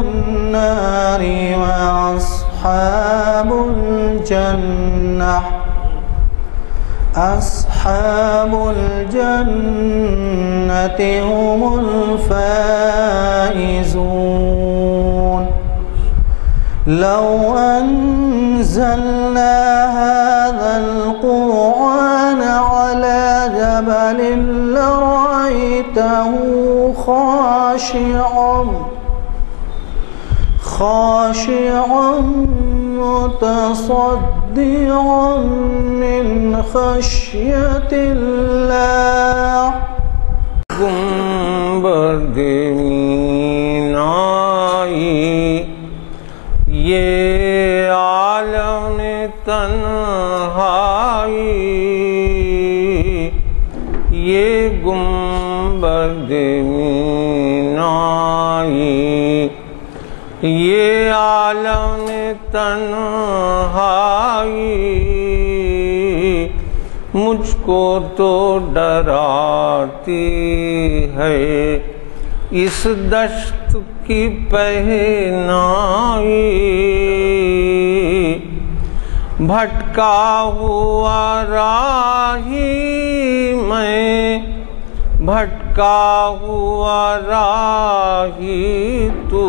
النار وأصحاب الجنة أصحاب الجنة هم الفائزون لو أنزلنا هذا القرآن على جبل لرأيته خاشعا متصدعا من خشية الله گنبد مینائی یہ عالم تنہائی یہ گنبد مینائی یہ عالم تنہائی مجھ کو تو ڈراتی ہے اس دشت کی پہنائی بھٹکا ہوا راہی میں بھٹکا ہوا راہی تو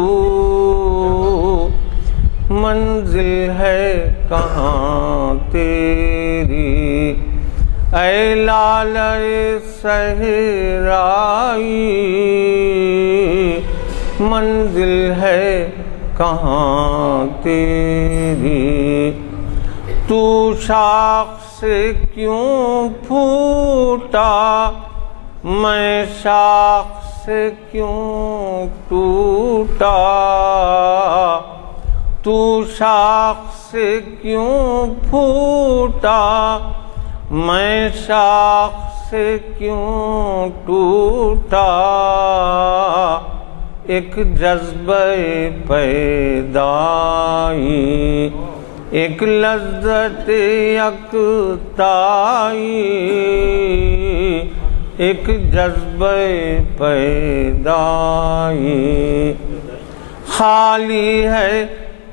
منزل ہے کہاں تیری اے لالۂ صحرائی منزل ہے کہاں تیری تو شاخ سے کیوں پھوٹا میں شاخ سے کیوں ٹوٹا تو شاخ سے کیوں پھوٹا میں شاخ سے کیوں ٹوٹا ایک جذبہ پیدائی ایک لذت یکتائی ایک جذبہ پیدائی خالی ہے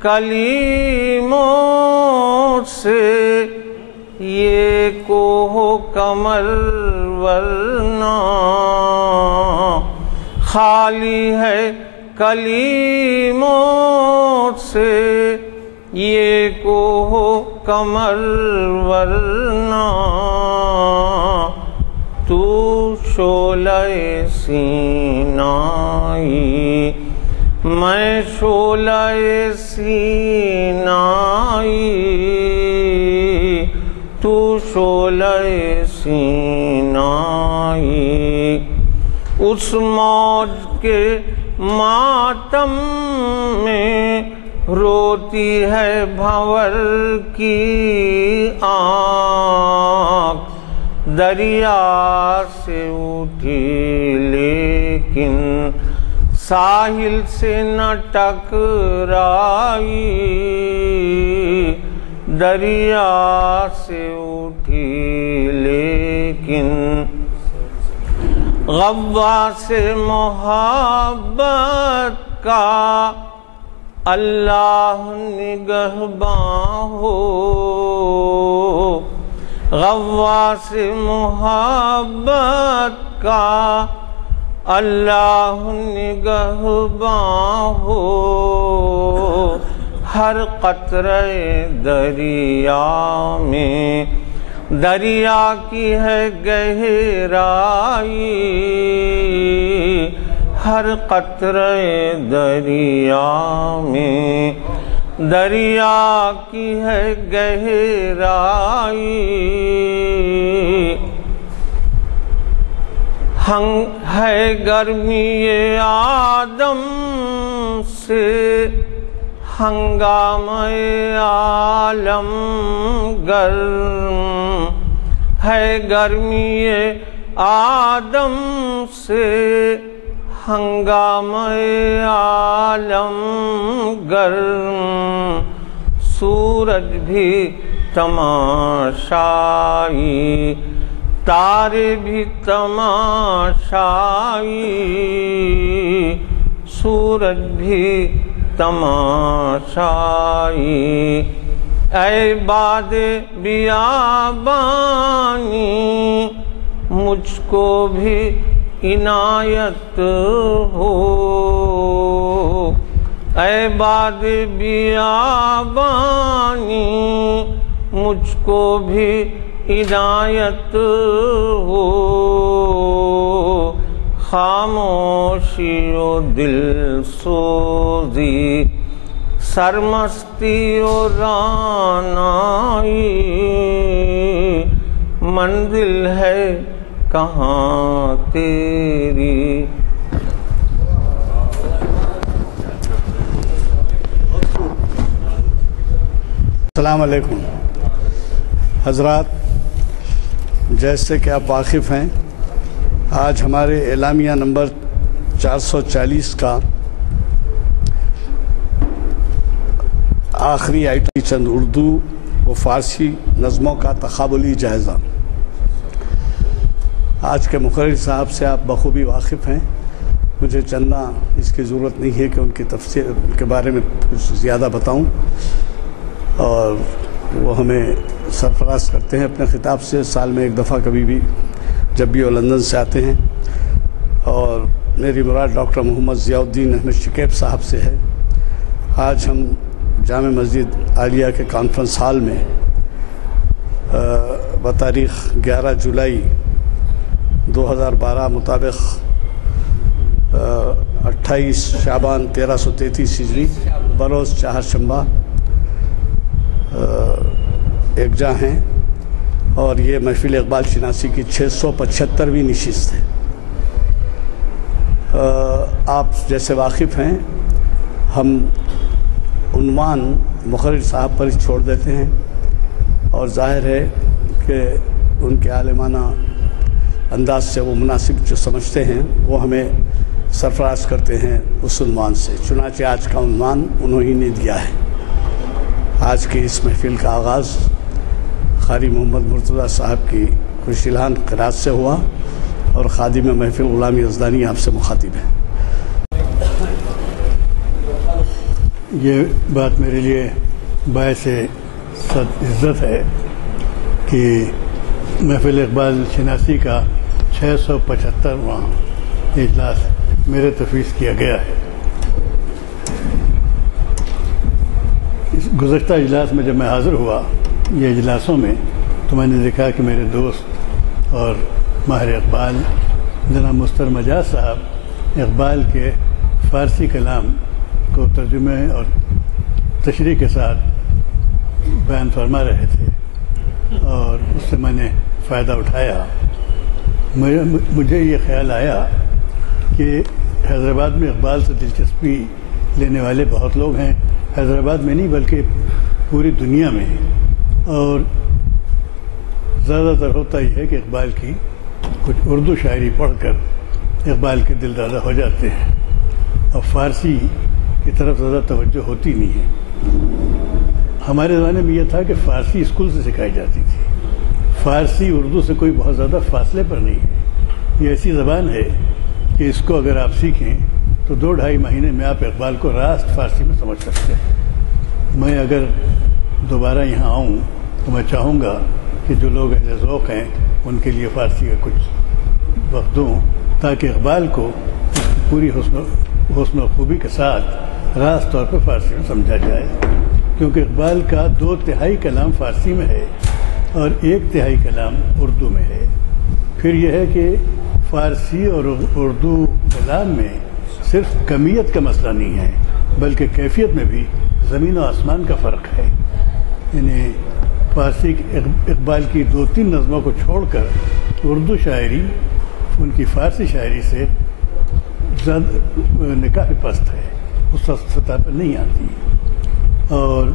کلیموں سے یہ کوہ کمر ورنہ خالی ہے کلیموں سے یہ کوہ کمر ورنہ تو شعلہ سینائی میں شعلہ سینائی تو شعلہ سینائی اس موج کے ماتم میں روتی ہے بھنور کی آنکھ دریا سے اٹھی لیکن ساحل سے نہ ٹکرائی دریا سے اٹھی لیکن غواص محبت کا اللہ نگہباں ہو غواص محبت کا اللہ نگہباں ہو ہر قطرہ دریا میں دریا کی ہے گہرائی ہر قطرہ دریا میں دریا کی ہے گہرائی ہے گرمی آدم سے ہنگامہ عالم گرم ہے گرمی آدم سے ہنگامہ عالم گرم سورج بھی تماشائی تارے بھی تماشائی سورج بھی تماشائی، اے باد بیابانی مجھ کو بھی عنایت ہو، اے باد بیابانی مجھ کو بھی عنایت ہو، خاموشی و دل سوزی سرمستی و رانائی، منزل ہے کہاں تیری۔ السلام علیکم حضرات، جیسے کہ آپ واقف ہیں، آج ہمارے اعلامیہ نمبر 440 کا آخری آئٹم چند اردو و فارسی نظموں کا تقابلی جائزہ۔ آج کے مقرر صاحب سے آپ بخوبی واقف ہیں، مجھے چندنا اس کی ضرورت نہیں ہے کہ ان کی تفسیر کے بارے میں کچھ زیادہ بتاؤں، اور وہ ہمیں سرفراز کرتے ہیں اپنے خطاب سے سال میں ایک دفعہ کبھی بھی جب بھی وہ لندن سے آتے ہیں، اور میری مراد ڈاکٹر محمد ضیاء الدین احمد شکیب صاحب سے ہے۔ آج ہم جامع مسجد عالیہ کے کانفرنس ہال میں بتاریخ 11 جولائی 2012 مطابق 28 شعبان 1333 ہجری بروز چہارشنبہ یکجا ہیں، اور یہ محفل اقبال شناسی کی 675ویں نشست ہے۔ آپ جیسے واقف ہیں، ہم عنوان مقرر صاحب پر ہی چھوڑ دیتے ہیں، اور ظاہر ہے کہ ان کے عالمانہ انداز سے وہ مناسب جو سمجھتے ہیں وہ ہمیں سرفراز کرتے ہیں اس عنوان سے۔ چنانچہ آج کا عنوان انہوں ہی نے دیا ہے۔ آج کی اس محفل کا آغاز قاری محمد مرتضیٰ صاحب کی خوش الحان قرات سے ہوا، اور خادم محفل غلام یزدانی آپ سے مخاطب ہے۔ یہ بات میرے لیے باعث صد عزت ہے کہ محفل اقبال شناسی کا 675واں اجلاس میرے تفویض کیا گیا ہے۔ اس گزشتہ اجلاس میں جب میں حاضر ہوا یہ اجلاسوں میں، تو میں نے دیکھا کہ میرے دوست اور ماہر اقبال جناب مستر مجاز صاحب اقبال کے فارسی کلام کو ترجمے اور تشریح کے ساتھ بیان فرما رہے تھے، اور اس سے میں نے فائدہ اٹھایا۔ مجھے یہ خیال آیا کہ حیدرآباد میں اقبال سے دلچسپی لینے والے بہت لوگ ہیں، حیدرآباد میں نہیں بلکہ پوری دنیا میں، اور زیادہ تر ہوتا ہی ہے کہ اقبال کی کچھ اردو شاعری پڑھ کر اقبال کے دل دادا ہو جاتے ہیں، اور فارسی کی طرف زیادہ توجہ ہوتی نہیں ہے۔ ہمارے زمانے میں یہ تھا کہ فارسی اسکول سے سکھائی جاتی تھی، فارسی اردو سے کوئی بہت زیادہ فاصلے پر نہیں ہے۔ یہ ایسی زبان ہے کہ اس کو اگر آپ سیکھیں تو 2-2.5 مہینے میں آپ اقبال کو راست فارسی میں سمجھ سکتے ہیں۔ میں اگر دوبارہ یہاں آؤں تو میں چاہوں گا کہ جو لوگ اہل ذوق ہیں ان کے لیے فارسی کا کچھ وقت دوں، تاکہ اقبال کو پوری حسن و خوبی کے ساتھ راست طور پر فارسی میں سمجھا جائے، کیونکہ اقبال کا 2/3 کلام فارسی میں ہے اور 1/3 کلام اردو میں ہے۔ پھر یہ ہے کہ فارسی اور اردو کلام میں صرف کمیت کا مسئلہ نہیں ہے، بلکہ کیفیت میں بھی زمین و آسمان کا فرق ہے۔ یعنی فارسی اقبال کی 2-3 نظموں کو چھوڑ کر اردو شاعری ان کی فارسی شاعری سے زیادہ نکاح پست ہے، اس سطح پر نہیں آتی، اور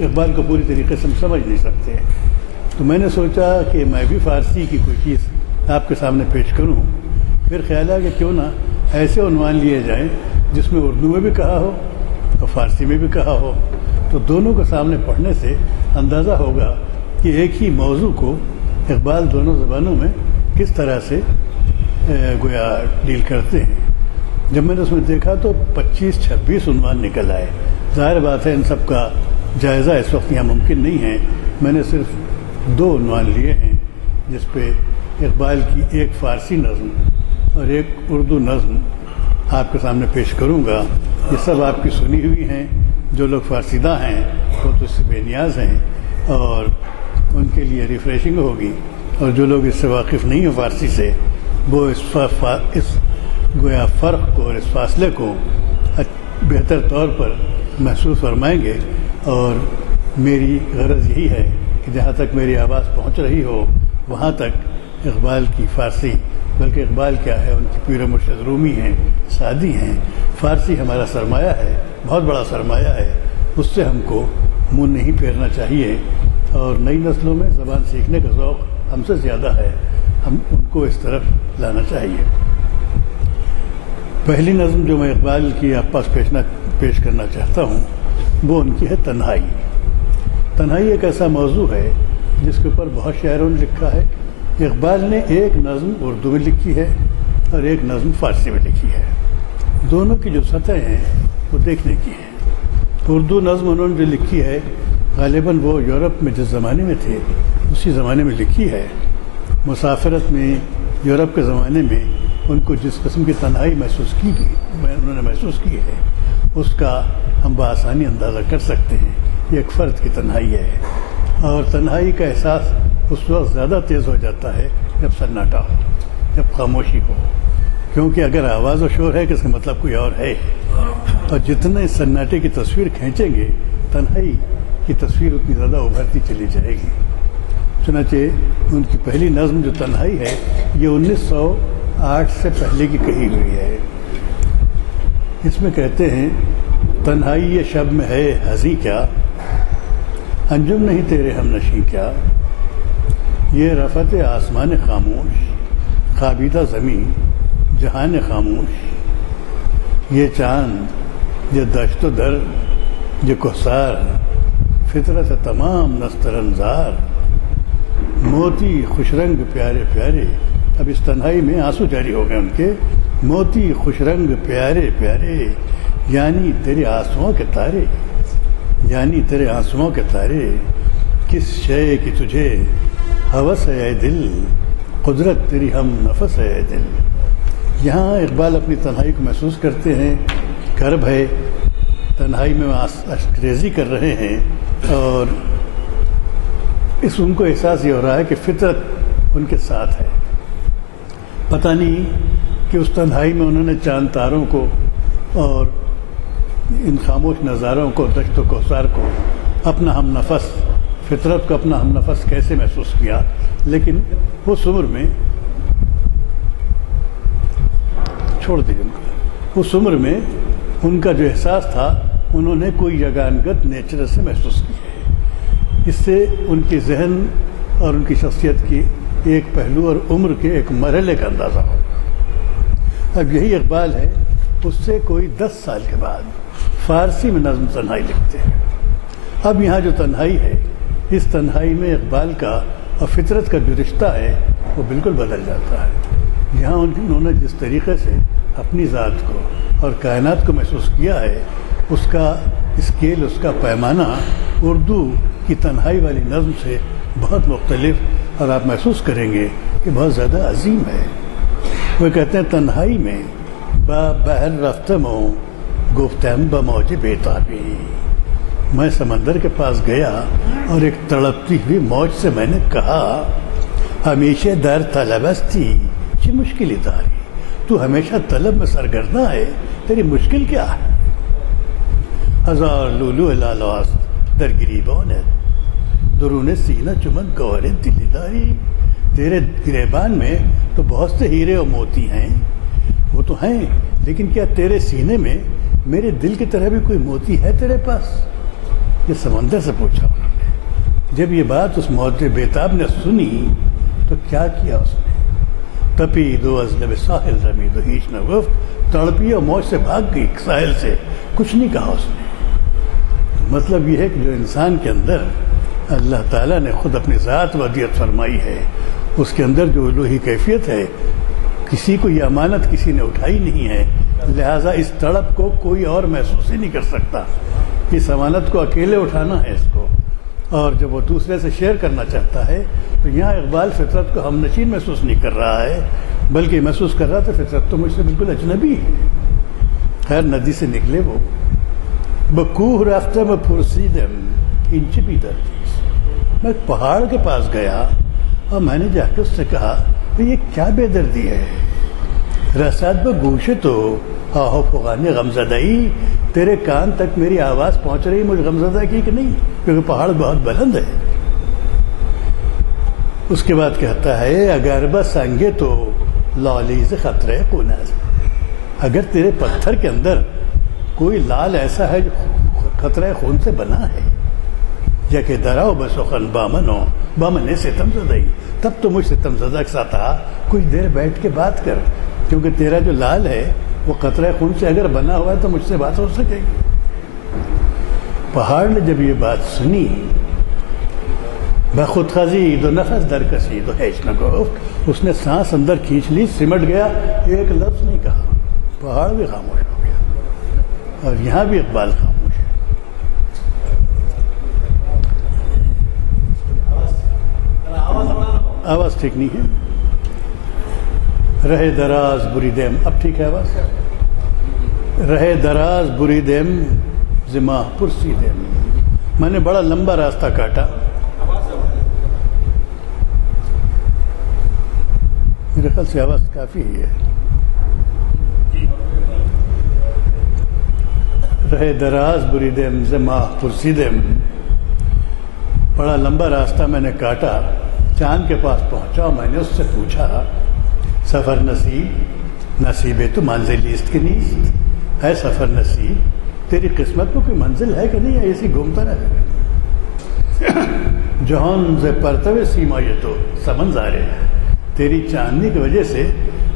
اقبال کو پوری طریقے سے ہم سمجھ نہیں سکتے۔ تو میں نے سوچا کہ میں بھی فارسی کی کوئی چیز آپ کے سامنے پیش کروں۔ پھر خیال آیا کہ کیوں نہ ایسے عنوان لیے جائیں جس میں اردو میں بھی کہا ہو اور فارسی میں بھی کہا ہو، تو دونوں کو سامنے پڑھنے سے اندازہ ہوگا کہ ایک ہی موضوع کو اقبال دونوں زبانوں میں کس طرح سے گویا ڈیل کرتے ہیں۔ جب میں نے اس میں دیکھا تو 25-26 عنوان نکل آئے. ظاہر بات ہے ان سب کا جائزہ اس وقت یہاں ممکن نہیں ہے. میں نے صرف 2 عنوان لیے ہیں جس پہ اقبال کی ایک فارسی نظم اور ایک اردو نظم آپ کے سامنے پیش کروں گا. یہ سب آپ کی سنی ہوئی ہیں. جو لوگ فارسی داں ہیں وہ تو اس سے بے نیاز ہیں اور ان کے لیے ریفریشنگ ہوگی، اور جو لوگ اس سے واقف نہیں ہیں فارسی سے وہ اس گویا فرق کو اور اس فاصلے کو بہتر طور پر محسوس فرمائیں گے. اور میری غرض یہی ہے کہ جہاں تک میری آواز پہنچ رہی ہو وہاں تک اقبال کی فارسی، بلکہ اقبال کیا ہے، ان کی پیر و مرشد رومی ہیں، سعدی ہیں. فارسی ہمارا سرمایہ ہے، بہت بڑا سرمایہ ہے. اس سے ہم کو منہ نہیں پھیرنا چاہیے، اور نئی نسلوں میں زبان سیکھنے کا ذوق ہم سے زیادہ ہے، ہم ان کو اس طرف لانا چاہیے. پہلی نظم جو میں اقبال کی آپ پاس پیش کرنا چاہتا ہوں وہ ان کی ہے تنہائی. تنہائی ایک ایسا موضوع ہے جس کے اوپر بہت شاعروں نے لکھا ہے. اقبال نے ایک نظم اردو میں لکھی ہے اور ایک نظم فارسی میں لکھی ہے. دونوں کی جو سطح ہیں وہ دیکھنے کی ہیں. اردو نظم انہوں نے جو لکھی ہے غالباً وہ یورپ میں جس زمانے میں تھے اسی زمانے میں لکھی ہے. مسافرت میں یورپ کے زمانے میں ان کو جس قسم کی تنہائی انہوں نے محسوس کی ہے اس کا ہم بآسانی اندازہ کر سکتے ہیں. یہ ایک فرد کی تنہائی ہے، اور تنہائی کا احساس اس وقت زیادہ تیز ہو جاتا ہے جب سناٹا ہو، جب خاموشی ہو. کیونکہ اگر آواز و شور ہے کہ اس کا مطلب کوئی اور ہے، اور جتنے سناٹے کی تصویر کھینچیں گے تنہائی کی تصویر اتنی زیادہ ابھرتی چلی جائے گی. چنانچہ ان کی پہلی نظم جو تنہائی ہے یہ 1908 سے پہلے کی کہی ہوئی ہے. اس میں کہتے ہیں تنہائی یہ شب میں ہے ہنسی کیا، انجم نہیں تیرے ہم نشیں کیا، یہ رفعت آسمان خاموش خوابیدہ زمین جہان خاموش، یہ چاند یہ دشت و در یہ کوثار فطرت تمام نستر انظار، موتی خوش رنگ پیارے پیارے. اب اس تنہائی میں آنسو جاری ہو گئے ان کے. موتی خوش رنگ پیارے پیارے یعنی تیرے آنسوؤں کے تارے، یعنی تیرے آنسوؤں کے تارے، کس شے کی تجھے ہوس ہے اے دل، قدرت تیری ہم نفس ہے اے دل. یہاں اقبال اپنی تنہائی کو محسوس کرتے ہیں. کرب ہے تنہائی میں اشک ریزی کر رہے ہیں، اور ان کو احساس یہ ہو رہا ہے کہ فطرت ان کے ساتھ ہے. پتہ نہیں کہ اس تنہائی میں انہوں نے چاند تاروں کو اور ان خاموش نظاروں کو، دشت و کوثار کو اپنا ہم نفس، فطرت کو اپنا ہم نفس کیسے محسوس کیا. لیکن اس عمر میں چھوڑ دیجیے ان کو. اس عمر میں ان کا جو احساس تھا انہوں نے کوئی یگانگت نیچر سے محسوس کی ہے. اس سے ان کی ذہن اور ان کی شخصیت کی ایک پہلو اور عمر کے ایک مرحلے کا اندازہ ہو. اب یہی اقبال ہے، اس سے کوئی 10 سال کے بعد فارسی میں نظم تنہائی لکھتے ہیں. اب یہاں جو تنہائی ہے، اس تنہائی میں اقبال کا اور فطرت کا جو رشتہ ہے وہ بالکل بدل جاتا ہے. یہاں انہوں نے جس طریقے سے اپنی ذات کو اور کائنات کو محسوس کیا ہے، اس کا اسکیل، اس کا پیمانہ اردو کی تنہائی والی نظم سے بہت مختلف، اور آپ محسوس کریں گے کہ بہت زیادہ عظیم ہے. وہ کہتے ہیں تنہائی میں با بحر رفتم ہوں گفتم بموج بیتابی، میں سمندر کے پاس گیا اور ایک تڑپتی ہوئی موج سے میں نے کہا ہمیشہ در طلبستی چی مشکل داری، تو ہمیشہ طلب میں سرگرداں ہے، تیری مشکل کیا ہے. ہزار لولو لالاس در گریبان درون سینہ چمن گوہر دلی داری، تیرے گریبان میں تو بہت سے ہیرے اور موتی ہیں، وہ تو ہیں، لیکن کیا تیرے سینے میں میرے دل کی طرح بھی کوئی موتی ہے تیرے پاس؟ یہ سمندر سے پوچھا انہوں نے. جب یہ بات اس موج بیتاب نے سنی تو کیا کیا اس نے؟ تپی دو از لب ساحل رمی دو ہیچ نہ گفت، تڑپی اور موج سے بھاگ گئی ساحل سے، کچھ نہیں کہا اس نے. مطلب یہ ہے کہ جو انسان کے اندر اللہ تعالیٰ نے خود اپنی ذات ودیعت فرمائی ہے، اس کے اندر جو الوہی کیفیت ہے، کسی کو یہ امانت کسی نے اٹھائی نہیں ہے لہذا اس تڑپ کو کوئی اور محسوس ہی نہیں کر سکتا. اس امانت کو اکیلے اٹھانا ہے اس کو، اور جب وہ دوسرے سے شیئر کرنا چاہتا ہے تو یہاں اقبال فطرت کو ہم نشین محسوس نہیں کر رہا ہے، بلکہ محسوس کر رہا تھا فطرت تو مجھ سے بالکل اجنبی ہے. خیر ندی سے نکلے وہ، بکوہ رفتم پرسیدم انچ بھی درجیز. میں ایک پہاڑ کے پاس گیا اور میں نے جا کے اس سے کہا کہ یہ کیا بے دردی ہے. رسد بگوش تو آہو فغانی غمزدہی، تیرے کان تک میری آواز پہنچ رہی مجھ غمزدہ کی کہ نہیں، کیونکہ پہاڑ بہت بلند ہے. اس کے بعد کہتا ہے اگر بس سنگے تو لالیز خطرے کناز، اگر تیرے پتھر کے اندر کوئی لال ایسا ہے جو خطرہ خون سے بنا ہے، یا کہ دراؤ بسخن بامنو بامن ستم زدئی، تب تو مجھ ستم زدہ کے ساتھ کچھ دیر بیٹھ کے بات کر، کیونکہ تیرا جو لال ہے وہ قطرہ خون سے اگر بنا ہوا ہے تو مجھ سے بات ہو سکے گی. پہاڑ نے جب یہ بات سنی، بخود خزید و نفس در کشید و ہیچ نہ گفت، اس نے سانس اندر کھینچ لی، سمٹ گیا، ایک لفظ نہیں کہا. پہاڑ بھی خاموش ہو گیا، اور یہاں بھی اقبال خاموش ہے. آواز ٹھیک نہیں ہے. رہے دراز بری دیم، اب ٹھیک ہے آواز. رہے دراز بری دیم زما پرسی دیم، میں نے بڑا لمبا راستہ کاٹا. میرے خیال سے آواز کافی ہے. رہے دراز بری دیم زما پرسی دیم، بڑا لمبا راستہ میں نے کاٹا. چاند کے پاس پہنچا، میں نے اس سے پوچھا سفر نصیب نصیب تو منزل است کی نیست، ہے سفر نصیب تیری قسمت میں کوئی منزل ہے کہ نہیں، ہے ایسی گھومتا رہے. جہان ز پرتو سیما یہ تو سمنزار ہے، تیری چاندنی کی وجہ سے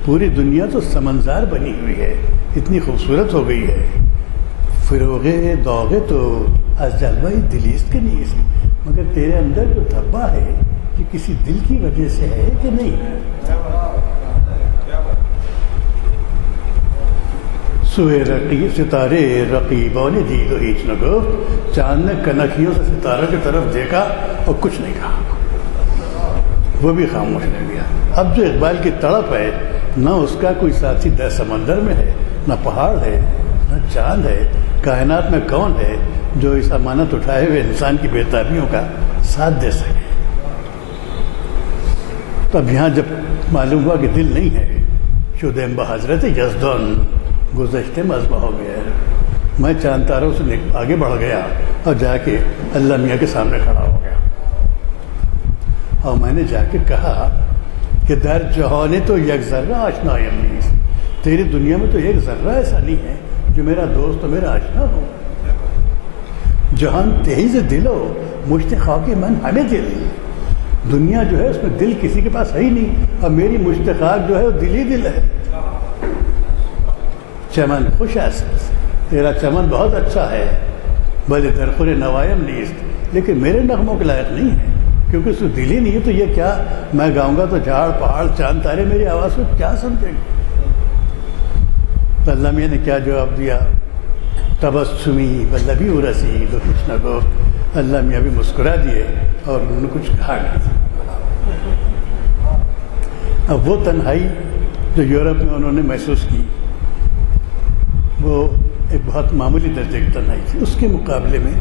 پوری دنیا تو سمنزار بنی ہوئی ہے، اتنی خوبصورت ہو گئی ہے. فروغے دوغے تو از جلوہ دلیست کے نیست، مگر تیرے اندر جو دھبا ہے یہ کسی دل کی وجہ سے ہے کہ نہیں. سوئے رقیب ستارے رقیبوں نے دید و ہیچ نہ گفت، چاند نے کنکھیوں سے ستاروں کی طرف دیکھا اور کچھ نہیں کہا، وہ بھی خاموش رہ گیا. اب جو اقبال کی تڑپ ہے، نہ اس کا کوئی ساتھی دہ سمندر میں ہے، نہ پہاڑ ہے، نہ چاند ہے. کائنات میں کون ہے جو اس امانت اٹھائے ہوئے انسان کی بےتابیوں کا ساتھ دے سکے. تو اب یہاں جب معلوم ہوا کہ دل نہیں ہے، شدیم بحضرت یزدان گزشتے مذبح ہو گیا ہے. میں چاند تاروں سے آگے بڑھ گیا اور جا کے اللہ میاں کے سامنے کھڑا ہو گیا، اور میں نے جا کے کہا کہ در جہان تو یک ذرہ آشنایم نیست، تیری دنیا میں تو ایک ذرہ ایسا نہیں ہے جو میرا دوست و میرا آشنا ہو. جہان تیز دل ہو مشتاق من ہمیں دل، دنیا جو ہے اس میں دل کسی کے پاس ہے ہی نہیں، اور میری مشتاق جو ہے وہ دل ہی دل ہے. چمن خوش است، تیرا چمن بہت اچھا ہے، بھلے درخور نوائم نیست، لیکن میرے نغموں کے لائق نہیں ہے، کیونکہ اس کو دل ہی نہیں ہے. تو یہ کیا میں گاؤں گا تو جھاڑ پہاڑ چاند تارے میری آواز کو کیا سمجھیں گے. تو اللہ میاں نے کیا جواب دیا، تبسمی بلبی ارسی دو کچھ نہ گو. اللہ میاں بھی مسکرا دیے اور انہوں نے کچھ کہا نہیں. اب وہ تنہائی جو یورپ میں انہوں نے محسوس کی وہ ایک بہت معمولی درجے کی تنہائی تھی، اس کے مقابلے میں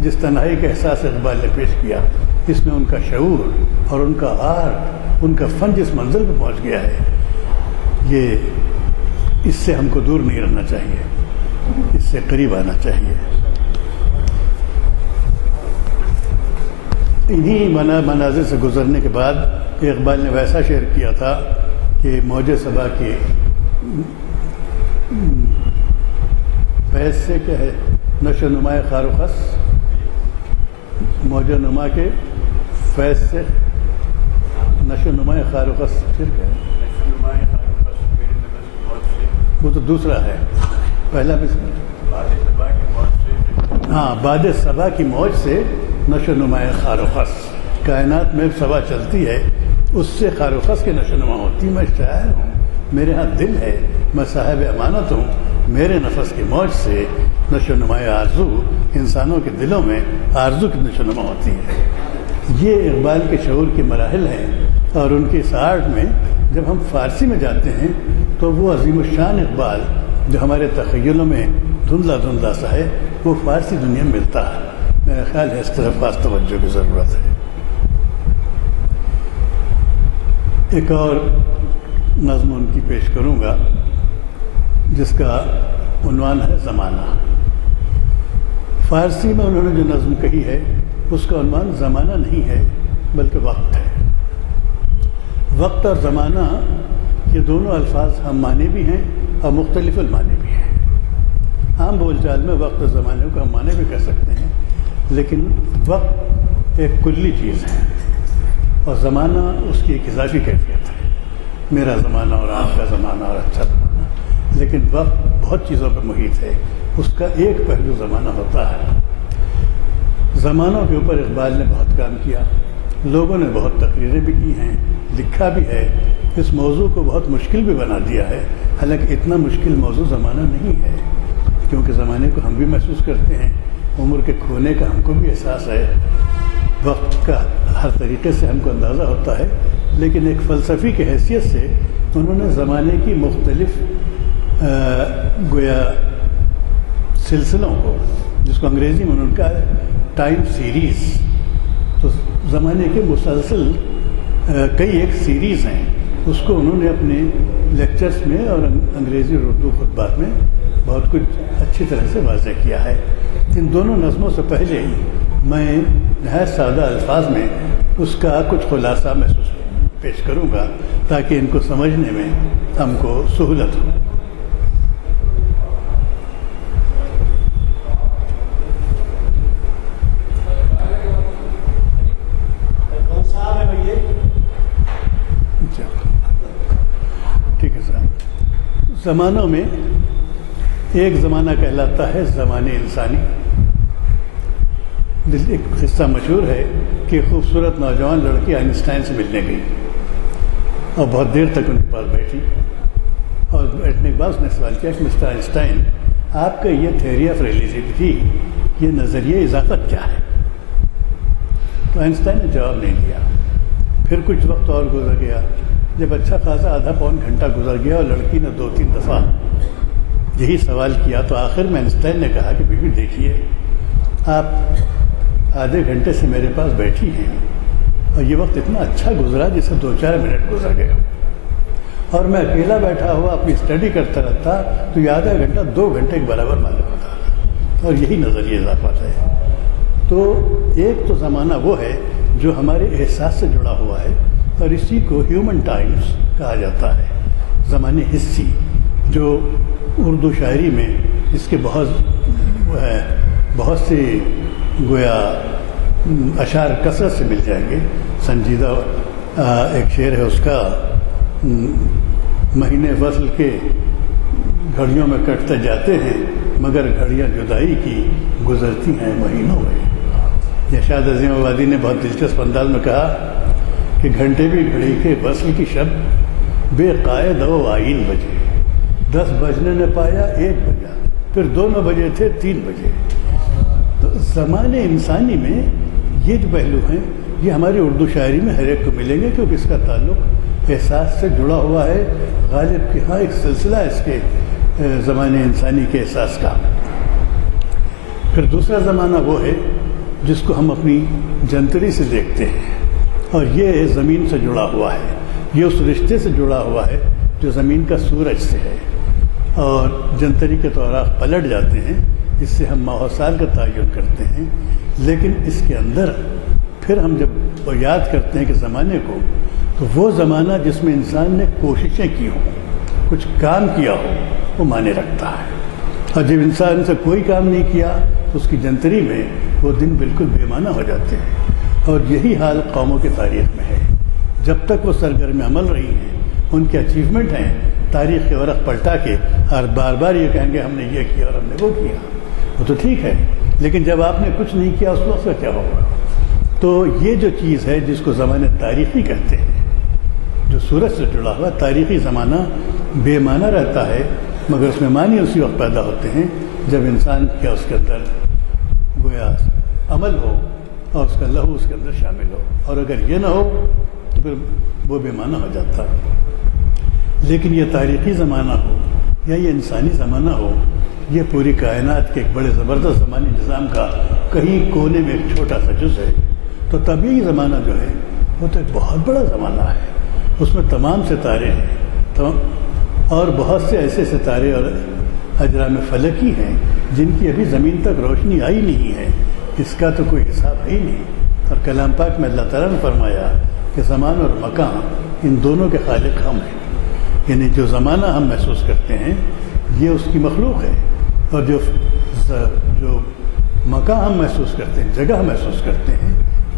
جس تنہائی کا احساس اقبال نے پیش کیا، اس میں ان کا شعور اور ان کا آرٹ، ان کا فن جس منزل پہ پہنچ گیا ہے، یہ اس سے ہم کو دور نہیں رہنا چاہیے، اس سے قریب آنا چاہیے. انہی مناظر سے گزرنے کے بعد اقبال نے ویسا شعر کیا تھا کہ موج صبا کے فیض سے کیا ہے، نشو نما خار و خس، موج نما کے فیض سے نشو نما خار و خس شعر کیا ہے، وہ تو دوسرا ہے، پہلا بھی ہاں باد صبا کی موج سے نشو نما خار و خس. کائنات میں صبا چلتی ہے، اس سے خار و خس کی نشو نما ہوتی. میں شاعر ہوں، میرے ہاں دل ہے، میں صاحب امانت ہوں، میرے نفس کی موج سے نشو نما آرزو انسانوں کے دلوں میں آرزو کی نشو نما ہوتی ہے۔ یہ اقبال کے شعور کے مراحل ہیں، اور ان کی اس آرٹ میں جب ہم فارسی میں جاتے ہیں تو وہ عظیم الشان اقبال جو ہمارے تخیلوں میں دھندلا دھندلا سا ہے وہ فارسی دنیا میں ملتا ہے۔ میرا خیال ہے اس طرف خاص توجہ کی ضرورت ہے۔ ایک اور نظم ان کی پیش کروں گا جس کا عنوان ہے زمانہ۔ فارسی میں انہوں نے جو نظم کہی ہے اس کا عنوان زمانہ نہیں ہے بلکہ وقت ہے۔ وقت اور زمانہ یہ دونوں الفاظ ہم معنی بھی ہیں اور مختلف المعنی بھی ہیں۔ عام بول چال میں وقت اور زمانے کو ہم معنی بھی کر سکتے ہیں، لیکن وقت ایک کلی چیز ہے اور زمانہ اس کی ایک اضافی کیفیت ہے۔ میرا زمانہ اور آپ کا زمانہ اور اچھا زمانہ، لیکن وقت بہت چیزوں پر محیط ہے، اس کا ایک پہلو زمانہ ہوتا ہے۔ زمانوں کے اوپر اقبال نے بہت کام کیا، لوگوں نے بہت تقریریں بھی کی ہیں، لکھا بھی ہے، اس موضوع کو بہت مشکل بھی بنا دیا ہے، حالانکہ اتنا مشکل موضوع زمانہ نہیں ہے، کیونکہ زمانے کو ہم بھی محسوس کرتے ہیں، عمر کے کھونے کا ہم کو بھی احساس ہے، وقت کا ہر طریقے سے ہم کو اندازہ ہوتا ہے، لیکن ایک فلسفی کی حیثیت سے انہوں نے زمانے کی مختلف گویا سلسلوں کو، جس کو انگریزی میں انہوں نے کہا ہے ٹائم سیریز، تو زمانے کے مسلسل کئی ایک سیریز ہیں، اس کو انہوں نے اپنے لیکچرز میں اور انگریزی اور اردو خطبات میں بہت کچھ اچھی طرح سے واضح کیا ہے۔ ان دونوں نظموں سے پہلے میں نہایت سادہ الفاظ میں اس کا کچھ خلاصہ محسوس پیش کروں گا تاکہ ان کو سمجھنے میں ہم کو سہولت ہو۔ ٹھیک ہے صاحب، زمانوں میں ایک زمانہ کہلاتا ہے زمانے انسانی۔ ایک قصہ مشہور ہے کہ خوبصورت نوجوان لڑکی آئنسٹائن سے ملنے گئی اور بہت دیر تک ان کے پاس بیٹھی، اور بیٹھنے کے بعد اس نے سوال کیا کہ مسٹر آئنسٹائن، آپ کا یہ تھیوری آف ریلیٹیوٹی، یہ نظریہ اضافت کیا ہے؟ تو آئنسٹائن نے جواب نہیں دیا۔ پھر کچھ وقت اور گزر گیا، جب اچھا خاصا آدھا پون گھنٹہ گزر گیا اور لڑکی نے 2-3 دفعہ یہی سوال کیا، تو آخر میں آئنسٹائن نے کہا کہ بیوی دیکھیے، آپ آدھے گھنٹے سے میرے پاس بیٹھی ہیں اور یہ وقت اتنا اچھا گزرا جیسے 2-4 منٹ گزر گئے، اور میں اکیلا بیٹھا ہوا اپنی اسٹڈی کرتا رہتا تو یہ آدھا گھنٹہ 2 گھنٹے کے برابر معلوم ہوتا، اور یہی نظریہ اضافت ہے۔ تو ایک تو زمانہ وہ ہے جو ہمارے احساس سے جڑا ہوا ہے، اور اسی کو ہیومن ٹائمز کہا جاتا ہے، زمانے حسی، جو اردو شاعری میں اس کے بہت سے گویا اشعار کثرت سے مل جائیں گے۔ سنجیدہ ایک شعر ہے اس کا، مہینے فصل کے گھڑیوں میں کٹتے جاتے ہیں مگر گھڑیاں جدائی کی گزرتی ہیں مہینوں میں۔ ارشاد عظیم آبادی نے بہت دلچسپ انداز میں کہا کہ گھنٹے بھی گھڑی کے وصل کی شب بے قائد و آئین بجے، 10 بجنے نے پایا 1 بجا، پھر 2 نہ بجے تھے 3 بجے۔ تو زمانے انسانی میں یہ جو پہلو ہیں یہ ہماری اردو شاعری میں ہر ایک کو ملیں گے، کیونکہ اس کا تعلق احساس سے جڑا ہوا ہے۔ غالب کے ہاں ایک سلسلہ ہے اس کے زمانے انسانی کے احساس کا۔ پھر دوسرا زمانہ وہ ہے جس کو ہم اپنی جنتری سے دیکھتے ہیں، اور یہ زمین سے جڑا ہوا ہے، یہ اس رشتے سے جڑا ہوا ہے جو زمین کا سورج سے ہے، اور جنتری کے توراق پلٹ جاتے ہیں، اس سے ہم ماہ و سال کا تعین کرتے ہیں۔ لیکن اس کے اندر پھر ہم جب یاد کرتے ہیں کہ زمانے کو، تو وہ زمانہ جس میں انسان نے کوششیں کی ہوں، کچھ کام کیا ہو، وہ معنی رکھتا ہے، اور جب انسان سے کوئی کام نہیں کیا تو اس کی جنتری میں وہ دن بالکل بے معنی ہو جاتے ہیں۔ اور یہی حال قوموں کی تاریخ میں ہے، جب تک وہ سرگرم عمل رہی ہیں، ان کے اچیومنٹ ہیں، تاریخ کے ورق پلٹا کے اور بار بار یہ کہیں گے ہم نے یہ کیا اور ہم نے وہ کیا، وہ تو ٹھیک ہے، لیکن جب آپ نے کچھ نہیں کیا اس وقت کا کیا ہوگا؟ تو یہ جو چیز ہے جس کو زمانے تاریخی کہتے ہیں، جو سورج سے جڑا ہوا تاریخی زمانہ بے معنی رہتا ہے مگر اس میں معنی اسی وقت پیدا ہوتے ہیں جب انسان کیا اس کے اندر گویا عمل ہو اور اس کا لہو اس کے اندر شامل ہو، اور اگر یہ نہ ہو تو پھر وہ بے معنی ہو جاتا۔ لیکن یہ تاریخی زمانہ ہو یا یہ انسانی زمانہ ہو، یہ پوری کائنات کے ایک بڑے زبردست زمانی نظام کا کہیں کونے میں ایک چھوٹا سا جز ہے، تو طبعی زمانہ جو ہے وہ تو ایک بہت بڑا زمانہ ہے۔ اس میں تمام ستارے ہیں اور بہت سے ایسے ستارے اور اجرام فلکی ہیں جن کی ابھی زمین تک روشنی آئی نہیں ہے، اس کا تو کوئی حساب ہے ہی نہیں۔ اور کلام پاک میں اللہ تعالیٰ نے فرمایا کہ زمان اور مکان ان دونوں کے خالق ہم ہیں، یعنی جو زمانہ ہم محسوس کرتے ہیں یہ اس کی مخلوق ہے، اور جو مکان ہم محسوس کرتے ہیں، جگہ ہم محسوس کرتے ہیں،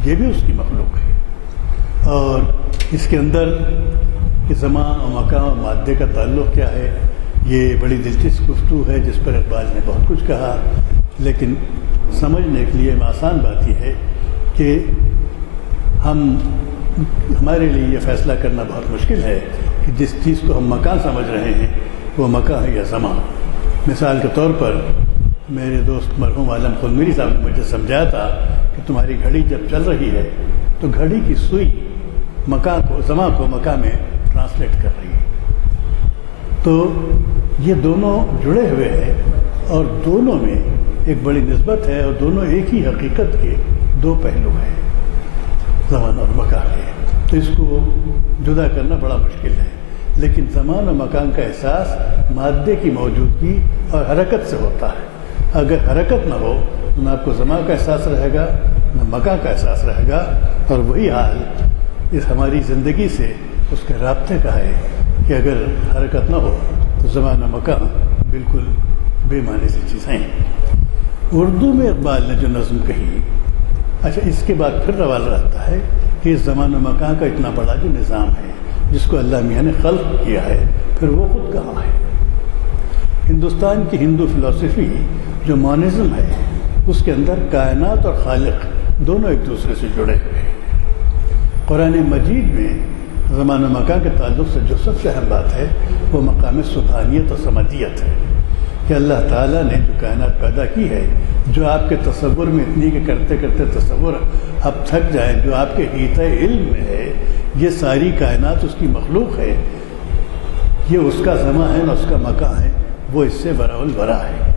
یہ بھی اس کی مخلوق ہے۔ اور اس کے اندر کہ زمان اور مکان اور مادے کا تعلق کیا ہے، یہ بڑی دلچسپ گفتگو ہے جس پر اقبال نے بہت کچھ کہا، لیکن سمجھنے کے لیے آسان بات یہ ہے کہ ہمارے لیے یہ فیصلہ کرنا بہت مشکل ہے کہ جس چیز کو ہم مکان سمجھ رہے ہیں وہ مکان ہے یا زمان۔ مثال کے طور پر میرے دوست مرحوم عالم خلمیری صاحب نے مجھے سمجھایا تھا کہ تمہاری گھڑی جب چل رہی ہے تو گھڑی کی سوئی مکان کو، زمان کو مکان میں ٹرانسلیٹ کر رہی ہے۔ تو یہ دونوں جڑے ہوئے ہیں اور دونوں میں ایک بڑی نسبت ہے، اور دونوں ایک ہی حقیقت کے دو پہلو ہیں، زمان اور مکان کے۔ تو اس کو جدا کرنا بڑا مشکل ہے، لیکن زمان اور مکان کا احساس مادے کی موجودگی اور حرکت سے ہوتا ہے۔ اگر حرکت نہ ہو تو نہ آپ کو زمان کا احساس رہے گا نہ مکان کا احساس رہے گا، اور وہی حال اس ہماری زندگی سے اس کے رابطے کا ہے کہ اگر حرکت نہ ہو تو زمان و مکان بالکل بے معنی سی چیزیں ہیں۔ اردو میں اقبال نے جو نظم کہی، اچھا اس کے بعد پھر سوال رہتا ہے کہ اس زمان و مکان کا اتنا بڑا جو نظام ہے جس کو اللہ میاں نے خلق کیا ہے، پھر وہ خود کہاں ہے؟ ہندوستان کی ہندو فلسفی جو مونزم ہے اس کے اندر کائنات اور خالق دونوں ایک دوسرے سے جڑے ہوئے ہیں۔ قرآن مجید میں زمان و مکان کے تعلق سے جو سب سے اہم بات ہے وہ مقام سبحانیت اور سمدیت ہے، کہ اللہ تعالیٰ نے جو کائنات پیدا کی ہے، جو آپ کے تصور میں اتنی کہ کرتے کرتے تصور اب تھک جائیں، جو آپ کے حیطۂ علم میں ہے، یہ ساری کائنات اس کی مخلوق ہے، یہ اس کا زمان ہے نہ اس کا مکان ہے، وہ اس سے براء البراء ہے۔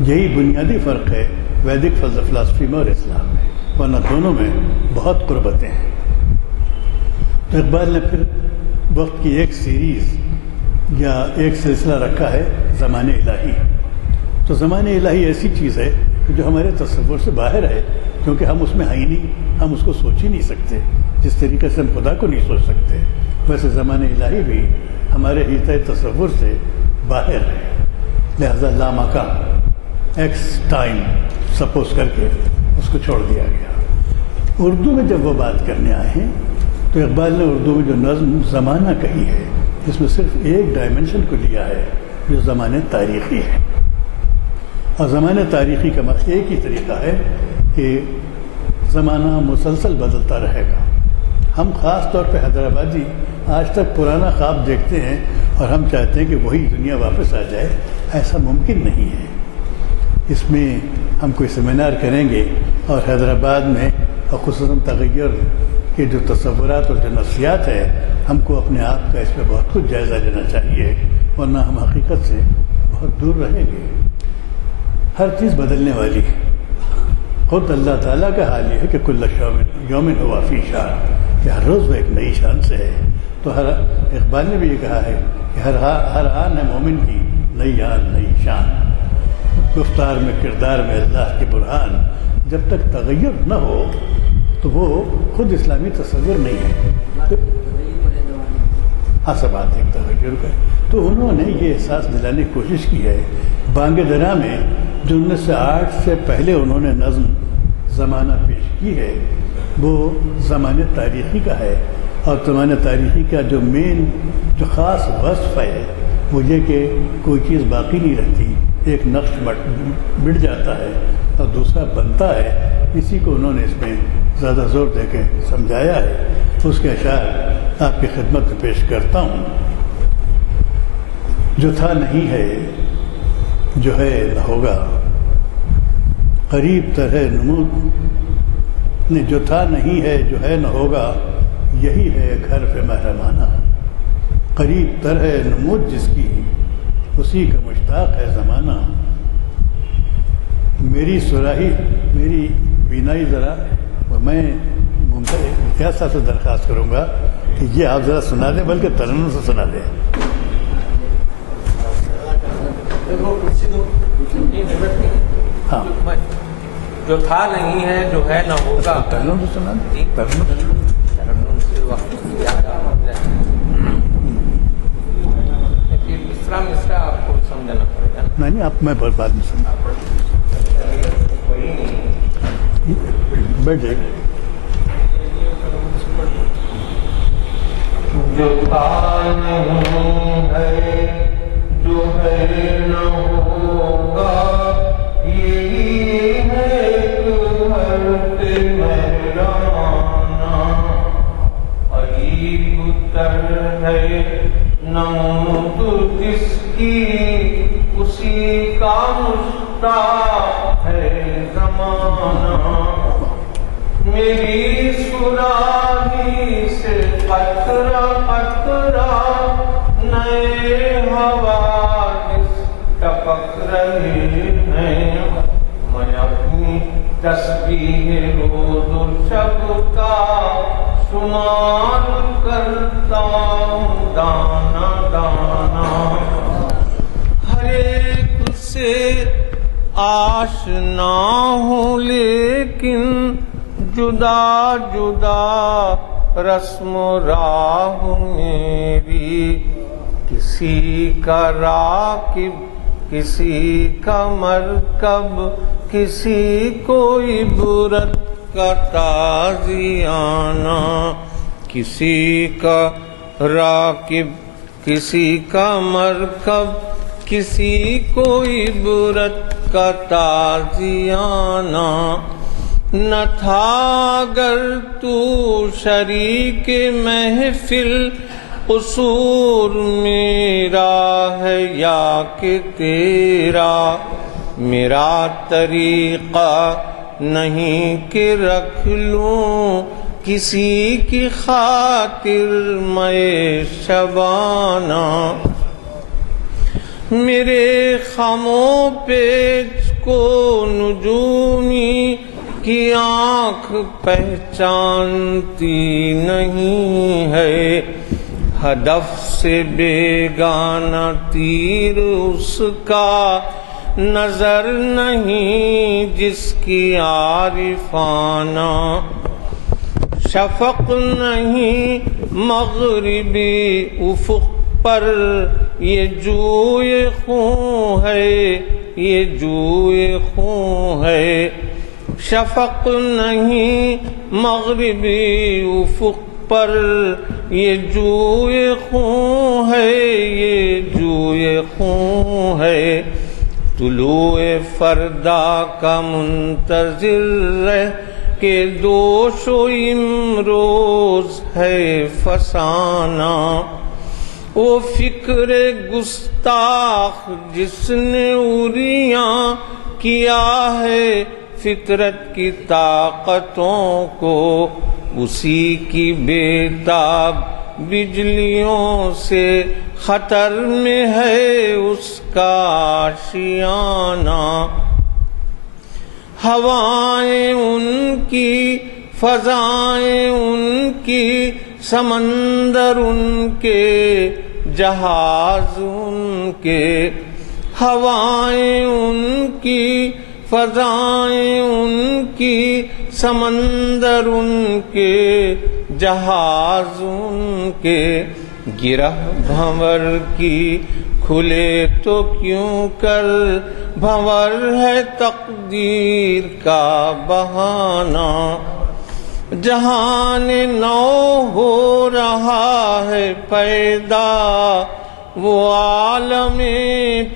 یہی بنیادی فرق ہے ویدک فلسفی میں اور اسلام میں، ورنہ دونوں میں بہت قربتیں ہیں۔ تو اقبال نے پھر وقت کی ایک سیریز یا ایک سلسلہ رکھا ہے زمان الہی۔ تو زمان الہی ایسی چیز ہے کہ جو ہمارے تصور سے باہر ہے، کیونکہ ہم اس میں ہیں ہی نہیں، ہم اس کو سوچ ہی نہیں سکتے، جس طریقے سے ہم خدا کو نہیں سوچ سکتے، ویسے زمان الہی بھی ہمارے حیطۂ تصور سے باہر ہے۔ لہذا لامکان ایکس ٹائم سپوز کر کے اس کو چھوڑ دیا گیا۔ اردو میں جب وہ بات کرنے آئے ہیں تو اقبال نے اردو میں جو نظم زمانہ کہی ہے، اس میں صرف ایک ڈائمنشن کو لیا ہے جو زمانہ تاریخی ہے، اور زمانہ تاریخی کا مطلب ایک ہی طریقہ ہے کہ زمانہ مسلسل بدلتا رہے گا۔ ہم خاص طور پہ حیدرآبادی آج تک پرانا خواب دیکھتے ہیں اور ہم چاہتے ہیں کہ وہی دنیا واپس آ جائے، ایسا ممکن نہیں ہے۔ اس میں ہم کوئی سیمینار کریں گے اور حیدرآباد میں اور خصوصاً تغیر کے جو تصورات اور جو نفسیات ہے، ہم کو اپنے آپ کا اس پہ بہت کچھ جائزہ لینا چاہیے، ورنہ ہم حقیقت سے بہت دور رہیں گے۔ ہر چیز بدلنے والی ہے۔ خود اللہ تعالیٰ کا حال یہ ہے کہ کل یوم ہوا فی شان، کہ ہر روز وہ ایک نئی شان سے ہے۔ تو اقبال نے بھی یہ کہا ہے کہ ہر آن ہے مومن کی نئی آن نئی شان، گفتار میں کردار میں اللہ کے برہان۔ جب تک تغیر نہ ہو تو وہ خود اسلامی تصور نہیں ہے۔ سب بات ایک تغیر کا، تو انہوں نے یہ احساس دلانے کی کوشش کی ہے۔ بانگ درا میں جو 1908 سے پہلے انہوں نے نظم زمانہ پیش کی ہے، وہ زمانہ تاریخی کا ہے، اور زمانہ تاریخی کا جو جو خاص وصف ہے وہ یہ کہ کوئی چیز باقی نہیں رہتی، ایک نقش مٹ جاتا ہے اور دوسرا بنتا ہے۔ اسی کو انہوں نے اس میں زیادہ زور دے کے سمجھایا ہے۔ اس کے اشعار آپ کی خدمت میں پیش کرتا ہوں۔ جو تھا نہیں ہے جو ہے نہ ہوگا، قریب تر ہے نمود جو تھا نہیں ہے جو ہے نہ ہوگا، یہی ہے گھر پہ محرمانہ، قریب تر ہے نمود جس کی اسی کا مشتاق ہے زمانہ۔ میری سراہی میری بینائی ذرا، میں امتیاز صاحب سے درخواست کروں گا کہ یہ آپ ذرا سنا دیں، بلکہ ترنم سے سنا دیں۔ ہاں، جو تھا نہیں ہے جو ہے نہ ہوگا، ترنم سے سنا دیں۔ ترنم سے وقت مصرا آپ کو سمجھنا پڑے گا۔ نہیں آپ میں بعد میں سنا بیٹھے۔ جو تھا نہیں ہے جو ہے نہ ہوگا، یہی ہے گھر پہ محرمانہ، قریب تر ہے نمود جس کی اسی کا مشتاق ہے زمانہ۔ میری سراہی سے قطرہ قطرہ نئے حوادث ٹپک رہے ہیں، میں اپنی تسبیح روز و شب کا شمار کرتا ہوں دانا دانا، ہر ایک سے آشنا ہوں لیکن جدا جدا رسم و راہ میری، کسی کا راکب کسی کا مرکب، کسی کو عبرت کا تازیانہ، کسی کا راکب کسی کا مرکب، کسی کو عبرت کا تازیانہ۔ نہ تھا اگر تو شریک محفل، قصور میرا ہے یا کہ تیرا، میرا طریقہ نہیں کہ رکھ لوں کسی کی خاطر میں شبانہ، میرے خموں پیچ کو نجومی کی آنکھ پہچانتی نہیں ہے، ہدف سے بیگانہ تیر اس کا نظر نہیں جس کی عارفانہ، شفق نہیں مغربی افق پر یہ جوئے خون ہے، یہ جوئے خون ہے، شفق نہیں مغربی افق پر یہ جوئے خون ہے، یہ جوئے خون ہے، طلوع فردا کا منتظر رہ کہ دوش و امروز ہے فسانہ، وہ فکر گستاخ جس نے عریاں کیا ہے فطرت کی طاقتوں کو، اسی کی بےتاب بجلیوں سے خطر میں ہے اس کا آشیانہ، ہوائیں ان کی فضائیں ان کی سمندر ان کے جہاز ان کے، ہوائیں ان کی فضائیں ان کی سمندر ان کے جہاز ان کے، گرہ بھنور کی کھلے تو کیوں کر بھنور ہے تقدیر کا بہانہ، جہان نو ہو رہا ہے پیدا وہ عالم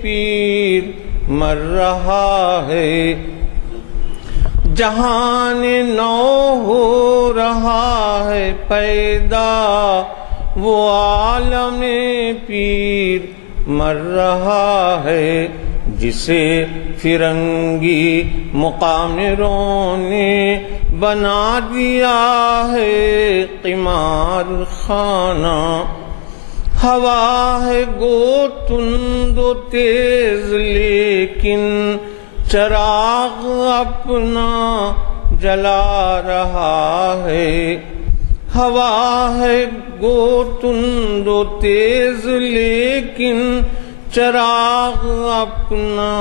پیر مر رہا ہے، جہان نو ہو رہا ہے پیدا وہ عالم پیر مر رہا ہے، جسے فرنگی مقامروں نے بنا دیا ہے قمار خانہ۔ ہوا ہے گو تند و تیز لیکن چراغ اپنا جلا رہا ہے۔ ہوا ہے گو تند و تیز لیکن چراغ اپنا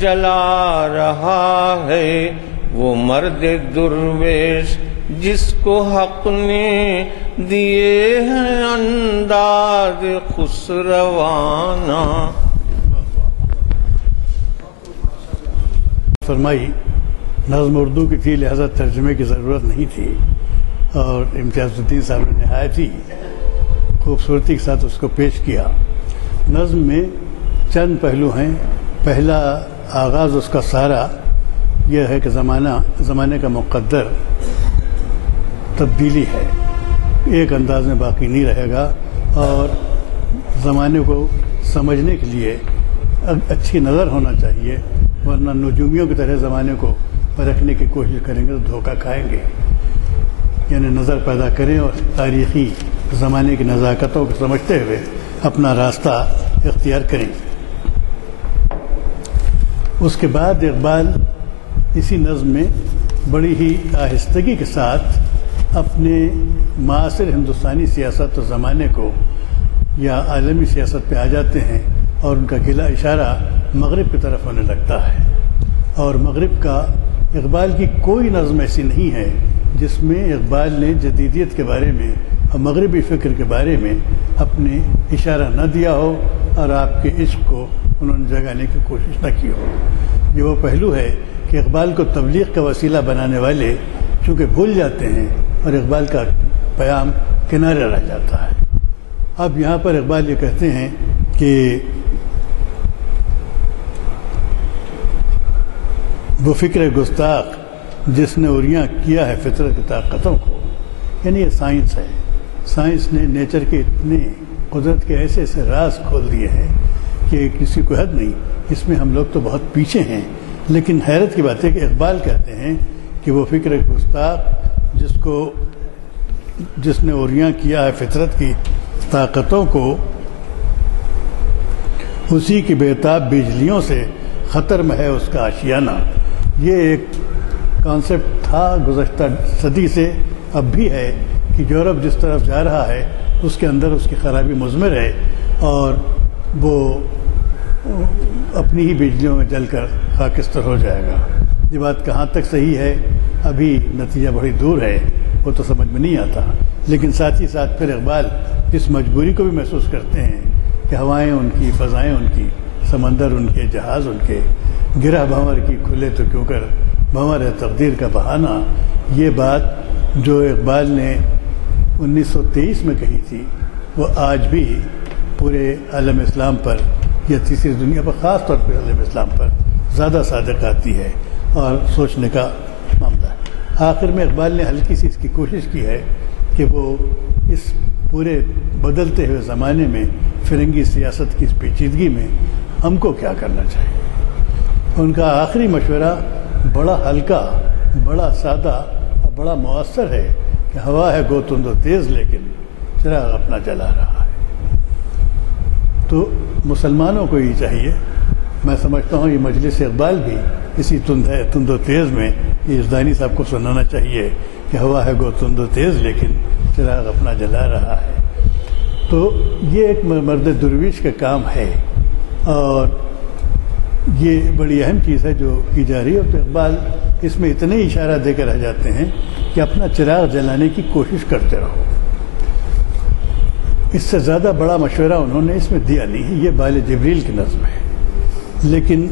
جلا رہا ہے۔ وہ مرد درویش جس کو حق نے دیے ہیں انداز خسروانہ۔ فرمائی نظم اردو کی تھی، لہذا ترجمے کی ضرورت نہیں تھی، اور امتیاز الدین صاحب نے نہایت ہی خوبصورتی کے ساتھ اس کو پیش کیا۔ نظم میں چند پہلو ہیں۔ پہلا آغاز اس کا سارا یہ ہے کہ زمانے کا مقدر تبدیلی ہے، ایک انداز میں باقی نہیں رہے گا، اور زمانے کو سمجھنے کے لیے اچھی نظر ہونا چاہیے، ورنہ نجومیوں کی طرح زمانے کو پرکھنے کی کوشش کریں گے تو دھوکہ کھائیں گے۔ یعنی نظر پیدا کریں اور تاریخی زمانے کی نزاکتوں کو سمجھتے ہوئے اپنا راستہ اختیار کریں۔ اس کے بعد اقبال اسی نظم میں بڑی ہی آہستگی کے ساتھ اپنے معاصر ہندوستانی سیاست و زمانے کو یا عالمی سیاست پہ آ جاتے ہیں، اور ان کا گلا اشارہ مغرب کی طرف ہونے لگتا ہے۔ اور مغرب کا اقبال کی کوئی نظم ایسی نہیں ہے جس میں اقبال نے جدیدیت کے بارے میں اور مغربی فکر کے بارے میں اپنے اشارہ نہ دیا ہو، اور آپ کے عشق کو انہوں نے جگانے کی کوشش نہ کی ہو۔ یہ وہ پہلو ہے کہ اقبال کو تبلیغ کا وسیلہ بنانے والے چونکہ بھول جاتے ہیں، اور اقبال کا پیام کنارے رہ جاتا ہے۔ اب یہاں پر اقبال یہ کہتے ہیں کہ وہ فکر گستاخ جس نے عریاں کیا ہے فطرت کی طاقتوں کو، یعنی یہ سائنس ہے۔ سائنس نے نیچر کے اتنے قدرت کے ایسے ایسے راز کھول دیے ہیں کہ کسی کو حد نہیں۔ اس میں ہم لوگ تو بہت پیچھے ہیں، لیکن حیرت کی بات ہے کہ اقبال کہتے ہیں کہ وہ فکر گستاخ جس نے عریاں کیا ہے فطرت کی طاقتوں کو، اسی کی بےتاب بجلیوں سے خطر میں ہے اس کا آشیانہ۔ یہ ایک کانسیپٹ تھا گزشتہ صدی سے، اب بھی ہے، کہ یورپ جس طرف جا رہا ہے اس کے اندر اس کی خرابی مضمر ہے، اور وہ اپنی ہی بجلیوں میں جل کر خاکستر ہو جائے گا۔ یہ بات کہاں تک صحیح ہے ابھی نتیجہ بڑی دور ہے، وہ تو سمجھ میں نہیں آتا، لیکن ساتھ ہی ساتھ پھر اقبال اس مجبوری کو بھی محسوس کرتے ہیں کہ ہوائیں ان کی، فضائیں ان کی، سمندر ان کے، جہاز ان کے، گرہ بھنور کی کھلے تو کیوں کر بھنور ہے تقدیر کا بہانہ۔ یہ بات جو اقبال نے 1923 میں کہی تھی، وہ آج بھی پورے عالم اسلام پر یا تیسری دنیا پر، خاص طور پر عالم اسلام پر زیادہ صادق آتی ہے اور سوچنے کا معاملہ ہے۔ آخر میں اقبال نے ہلکی سی اس کی کوشش کی ہے کہ وہ اس پورے بدلتے ہوئے زمانے میں فرنگی سیاست کی اس پیچیدگی میں ہم کو کیا کرنا چاہیے۔ ان کا آخری مشورہ بڑا ہلکا، بڑا سادہ اور بڑا مؤثر ہے کہ ہوا ہے گو تند و تیز لیکن چراغ اپنا جلا رہا ہے۔ تو مسلمانوں کو یہ چاہیے، میں سمجھتا ہوں یہ مجلس اقبال بھی اسی تند و تیز میں یہ یزدانی صاحب کو سنانا چاہیے کہ ہوا ہے گو تند و تیز لیکن چراغ اپنا جلا رہا ہے۔ تو یہ ایک مرد درویش کا کام ہے، اور یہ بڑی اہم چیز ہے جو کی جا رہی ہے۔ تو اقبال اس میں اتنے اشارہ دے کر رہ جاتے ہیں کہ اپنا چراغ جلانے کی کوشش کرتے رہو۔ اس سے زیادہ بڑا مشورہ انہوں نے اس میں دیا نہیں، یہ بال جبریل کی نظم ہے، لیکن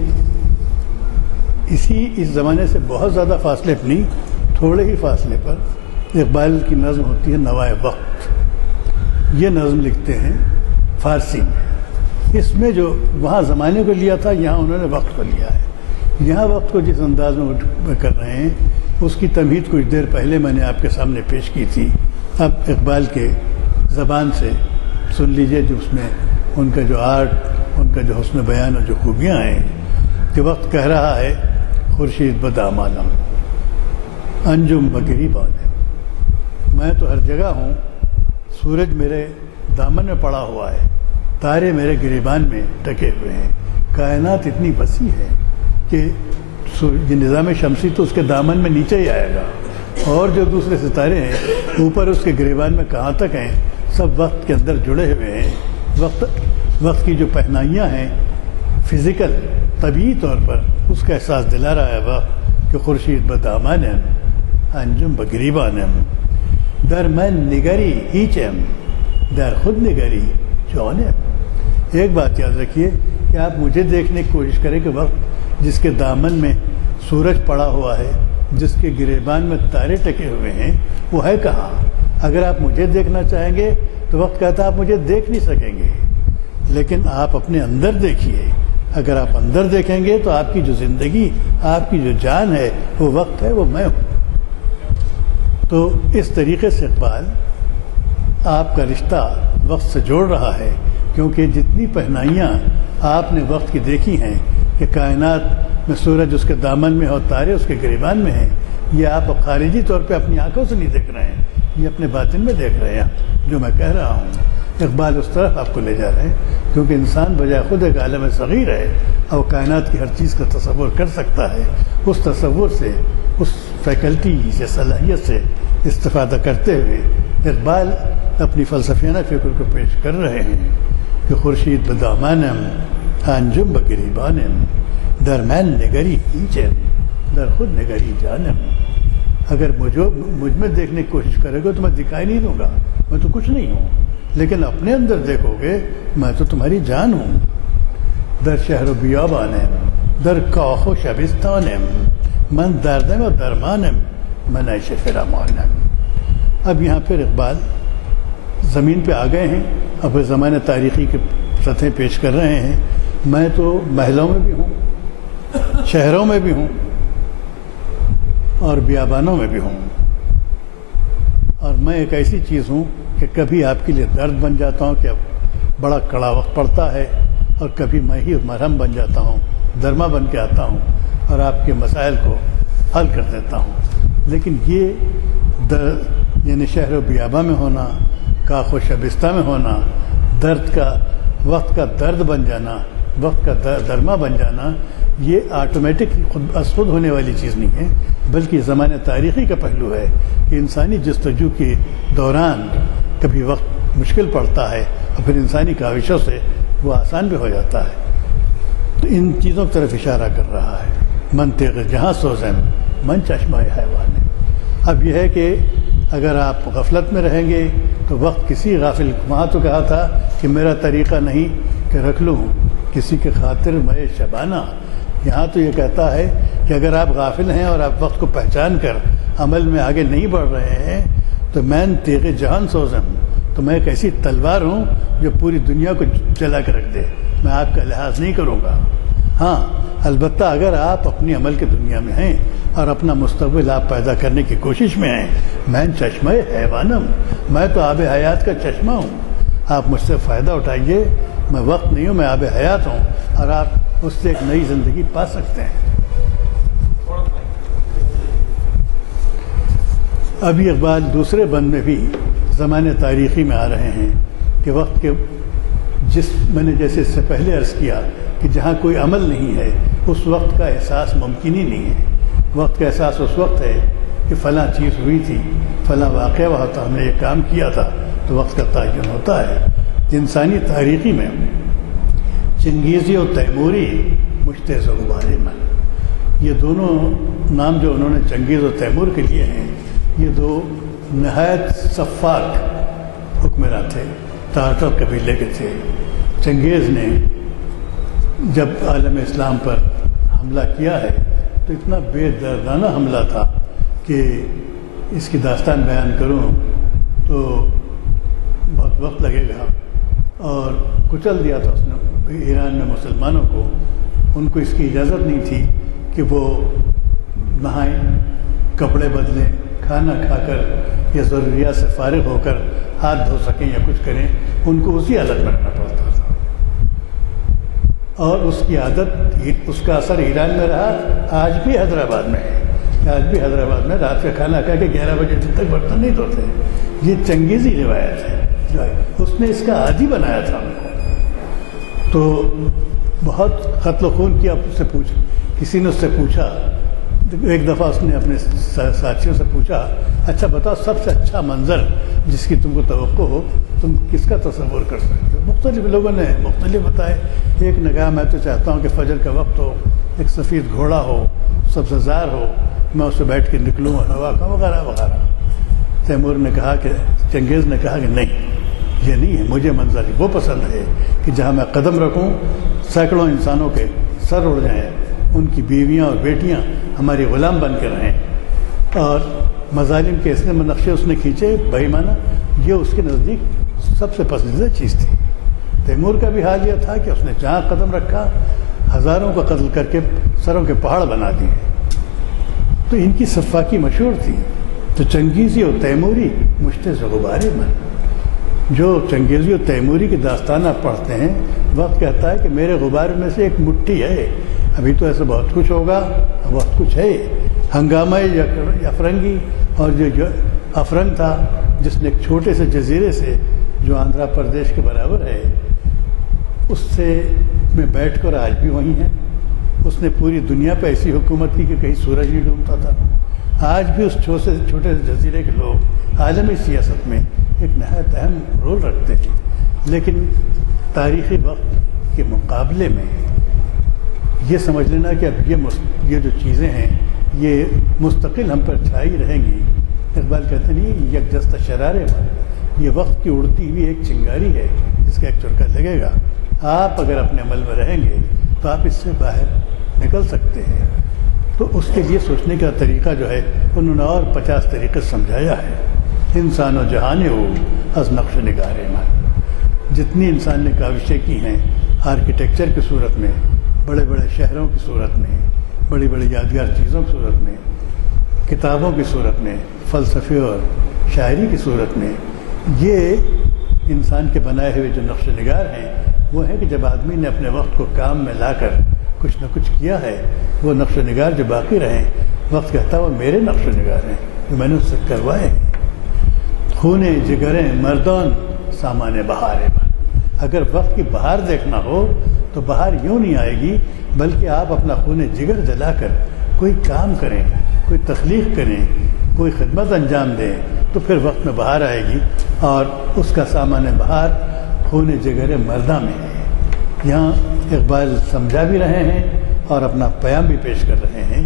اس زمانے سے بہت زیادہ فاصلے پر نہیں، تھوڑے ہی فاصلے پر اقبال کی نظم ہوتی ہے نوائے وقت۔ یہ نظم لکھتے ہیں فارسی میں۔ اس میں جو وہاں زمانے کو لیا تھا، یہاں انہوں نے وقت کو لیا ہے۔ یہاں وقت کو جس انداز میں کر رہے ہیں اس کی تمہید کچھ دیر پہلے میں نے آپ کے سامنے پیش کی تھی۔ اب اقبال کے زبان سے سن لیجئے جو اس میں ان کا جو آرٹ، ان کا جو حسن بیان اور جو خوبیاں ہیں کہ وقت کہہ رہا ہے خورشید بدامانم انجم بگریبان، میں تو ہر جگہ ہوں، سورج میرے دامن میں پڑا ہوا ہے، تارے میرے گریبان میں ٹکے ہوئے ہیں، کائنات اتنی وسیع ہے کہ یہ نظام شمسی تو اس کے دامن میں نیچے ہی آئے گا، اور جو دوسرے ستارے ہیں اوپر اس کے گریبان میں کہاں تک ہیں، سب وقت کے اندر جڑے ہوئے ہیں۔ وقت کی جو پہنائیاں ہیں فزیکل طبعی طور پر اس کا احساس دلا رہا ہے وقت کہ خورشید بدامانم انجم بگریبانم در من نگری هیچم در خود نگری جانم۔ ایک بات یاد رکھیے کہ آپ مجھے دیکھنے کی کوشش کریں کہ وقت جس کے دامن میں سورج پڑا ہوا ہے، جس کے گریبان میں تارے ٹکے ہوئے ہیں، وہ ہے کہاں؟ اگر آپ مجھے دیکھنا چاہیں گے تو وقت کہتا ہے آپ مجھے دیکھ نہیں سکیں گے، لیکن آپ اپنے اندر دیکھیے۔ اگر آپ اندر دیکھیں گے تو آپ کی جو زندگی، آپ کی جو جان ہے، وہ وقت ہے، وہ میں ہوں۔ تو اس طریقے سے اقبال آپ کا رشتہ وقت سے جوڑ رہا ہے، کیونکہ جتنی پہنائیاں آپ نے وقت کی دیکھی ہیں کہ کائنات میں سورج اس کے دامن میں اور تارے اس کے گریبان میں ہیں، یہ آپ اب خارجی طور پہ اپنی آنکھوں سے نہیں دیکھ رہے ہیں، یہ اپنے باطن میں دیکھ رہے ہیں جو میں کہہ رہا ہوں۔ اقبال اس طرف آپ کو لے جا رہے ہیں کیونکہ انسان بجائے خود ایک عالم صغیر ہے اور کائنات کی ہر چیز کا تصور کر سکتا ہے۔ اس تصور سے، اس فیکلٹی سے، صلاحیت سے استفادہ کرتے ہوئے اقبال اپنی فلسفیانہ فکر کو پیش کر رہے ہیں کہ خورشید بدامانم انجم بگریبانم در من نگری هیچم در خود نگری جانم۔ اگر مجھ میں دیکھنے کی کوشش کرے گا تو میں دکھائی نہیں دوں گا، میں تو کچھ نہیں ہوں، لیکن اپنے اندر دیکھو گے میں تو تمہاری جان ہوں۔ در شہر و بیابانم در کاخ و شبستانم من دردم و درمانم من عیش فرامانم۔ اب یہاں پھر اقبال زمین پہ آ گئے ہیں، اب زمانہ تاریخی کے سطحیں پیش کر رہے ہیں۔ میں تو محلوں میں بھی ہوں، شہروں میں بھی ہوں اور بیابانوں میں بھی ہوں، اور میں ایک ایسی چیز ہوں کہ کبھی آپ کے لیے درد بن جاتا ہوں کہ اب بڑا کڑا وقت پڑتا ہے، اور کبھی میں ہی مرہم بن جاتا ہوں، درما بن کے آتا ہوں اور آپ کے مسائل کو حل کر دیتا ہوں۔ لیکن یہ یعنی شہر و بیاباں میں ہونا، کاخ و شبستہ میں ہونا، درد کا، وقت کا درد بن جانا، وقت کا درما بن جانا، یہ آٹومیٹک خود از خود ہونے والی چیز نہیں ہے، بلکہ زمانہ تاریخی کا پہلو ہے کہ انسانی جستجو کے دوران کبھی وقت مشکل پڑتا ہے اور پھر انسانی کاوشوں سے وہ آسان بھی ہو جاتا ہے۔ تو ان چیزوں کی طرف اشارہ کر رہا ہے۔ من تیغ جہاں سوزم من چشمہ حیوان۔ اب یہ ہے کہ اگر آپ غفلت میں رہیں گے تو وقت کسی غافل، وہاں تو کہا تھا کہ میرا طریقہ نہیں کہ رکھ لوں کسی کے خاطر میں شبانہ، یہاں تو یہ کہتا ہے کہ اگر آپ غافل ہیں اور آپ وقت کو پہچان کر عمل میں آگے نہیں بڑھ رہے ہیں تو من تیغ جہان سوزم، تو میں ایک ایسی تلوار ہوں جو پوری دنیا کو جلا کے رکھ دے، میں آپ کا لحاظ نہیں کروں گا۔ ہاں البتہ اگر آپ اپنی عمل کی دنیا میں ہیں اور اپنا مستقبل آپ پیدا کرنے کی کوشش میں ہیں، میں چشمہ حیوانم، میں تو آب حیات کا چشمہ ہوں، آپ مجھ سے فائدہ اٹھائیے، میں وقت نہیں ہوں، میں آب حیات ہوں، اور آپ اس سے ایک نئی زندگی پا سکتے ہیں۔ ابھی اقبال دوسرے بند میں بھی زمانے تاریخی میں آ رہے ہیں کہ وقت کے میں نے جیسے اس سے پہلے عرض کیا کہ جہاں کوئی عمل نہیں ہے اس وقت کا احساس ممکن ہی نہیں ہے۔ وقت کا احساس اس وقت ہے کہ فلاں چیز ہوئی تھی، فلاں واقعہ ہوا تھا، ہم نے یہ کام کیا تھا، تو وقت کا تعین ہوتا ہے۔ انسانی تاریخی میں چنگیزی اور تیموری مشتاق و غبارے من، یہ دونوں نام جو انہوں نے چنگیز اور تیمور کے لیے ہیں، یہ دو نہایت سفاک حکمران تھے، تارٹر قبیلے کے تھے۔ چنگیز نے جب عالم اسلام پر حملہ کیا ہے تو اتنا بے دردانہ حملہ تھا کہ اس کی داستان بیان کروں تو بہت وقت لگے گا، اور کچل دیا تھا اس نے ایران میں مسلمانوں کو۔ ان کو اس کی اجازت نہیں تھی کہ وہ نہائیں، کپڑے بدلیں، کھانا کھا کر یا ضروریات سے فارغ ہو کر ہاتھ دھو سکیں یا کچھ کریں، ان کو اسی حالت میں رہنا پڑتا تھا۔ اور اس کی عادت، اس کا اثر ایران میں رہا، آج بھی حیدرآباد میں ہے کہ آج بھی حیدرآباد میں رات کا کھانا کھا کے 11 بجے تک برتن نہیں دھوتے. یہ چنگیزی روایت ہے جو اس نے اس کا عادی بنایا تھا ہم کو. تو بہت قتل و خون کیا. اس سے کسی نے اس سے پوچھا، ایک دفعہ اس نے اپنے ساتھیوں سے پوچھا، اچھا بتاؤ سب سے اچھا منظر جس کی تم کو توقع ہو، تم کس کا تصور کر سکتے ہو؟ مختلف لوگوں نے مختلف بتائے. ایک نے کہا میں تو چاہتا ہوں کہ فجر کا وقت ہو، ایک سفید گھوڑا ہو، سبزہ زار ہو، میں اس سے بیٹھ کے نکلوں ہوا کا وغیرہ وغیرہ. تیمور نے کہا کہ چنگیز نے کہا کہ نہیں، یہ نہیں ہے، مجھے منظر وہ پسند ہے کہ جہاں میں قدم رکھوں سینکڑوں انسانوں کے سر اڑ جائیں، ان کی بیویاں اور بیٹیاں ہماری غلام بن کے رہیں. اور مظالم کے اس نے نقشے اس نے کھینچے بھائی مانا، یہ اس کے نزدیک سب سے پسندیدہ چیز تھی. تیمور کا بھی حال یہ تھا کہ اس نے جہاں قدم رکھا ہزاروں کا قتل کر کے سروں کے پہاڑ بنا دیے. تو ان کی سفاکی مشہور تھی. تو چنگیزی اور تیموری مشت غبارے من. جو چنگیزی اور تیموری کی داستانہ پڑھتے ہیں، وقت کہتا ہے کہ میرے غبار میں سے ایک مٹھی ہے. ابھی تو ایسا بہت کچھ ہوگا، بہت کچھ ہے. ہنگامہ افرنگی، اور جو افرنگ تھا جس نے ایک چھوٹے سے جزیرے سے جو آندھرا پردیش کے برابر ہے، اس سے میں بیٹھ کر آج بھی وہیں ہیں. اس نے پوری دنیا پہ ایسی حکومت کی کہ کہیں سورج نہیں ڈوبتا تھا. آج بھی اس چھوٹے سے جزیرے کے لوگ عالمی سیاست میں ایک نہایت اہم رول رکھتے ہیں. لیکن تاریخی وقت کے مقابلے میں یہ سمجھ لینا کہ اب یہ جو چیزیں ہیں یہ مستقل ہم پر چھائی رہیں گی. اقبال کہتے نہیں یک جست شرارے میں، یہ وقت کی اڑتی ہوئی ایک چنگاری ہے جس کا ایک چرکا لگے گا. آپ اگر اپنے عمل میں رہیں گے تو آپ اس سے باہر نکل سکتے ہیں. تو اس کے لیے سوچنے کا طریقہ جو ہے انہوں نے اور 50 طریقے سمجھایا ہے. انسان و جہان ہو از نقش نگارے من. جتنی انسان نے کاوشیں کی ہیں آرکیٹیکچر کی صورت میں، بڑے بڑے شہروں کی صورت میں، بڑی بڑی یادگار چیزوں کی صورت میں، کتابوں کی صورت میں، فلسفے اور شاعری کی صورت میں، یہ انسان کے بنائے ہوئے جو نقش نگار ہیں وہ ہے کہ جب آدمی نے اپنے وقت کو کام میں لا کر کچھ نہ کچھ کیا ہے، وہ نقش نگار جو باقی رہیں، وقت کہتا ہے وہ میرے نقش نگار ہیں جو میں نے اس سے کروائے ہیں. خونے جگریں مردان سامان بہارے پر. اگر وقت کی بہار دیکھنا ہو تو بہار یوں نہیں آئے گی، بلکہ آپ اپنا خون جگر جلا کر کوئی کام کریں، کوئی تخلیق کریں، کوئی خدمت انجام دیں، تو پھر وقت میں بہار آئے گی. اور اس کا سامان بہار خون جگر مردہ میں ہے. یہاں اقبال سمجھا بھی رہے ہیں اور اپنا پیام بھی پیش کر رہے ہیں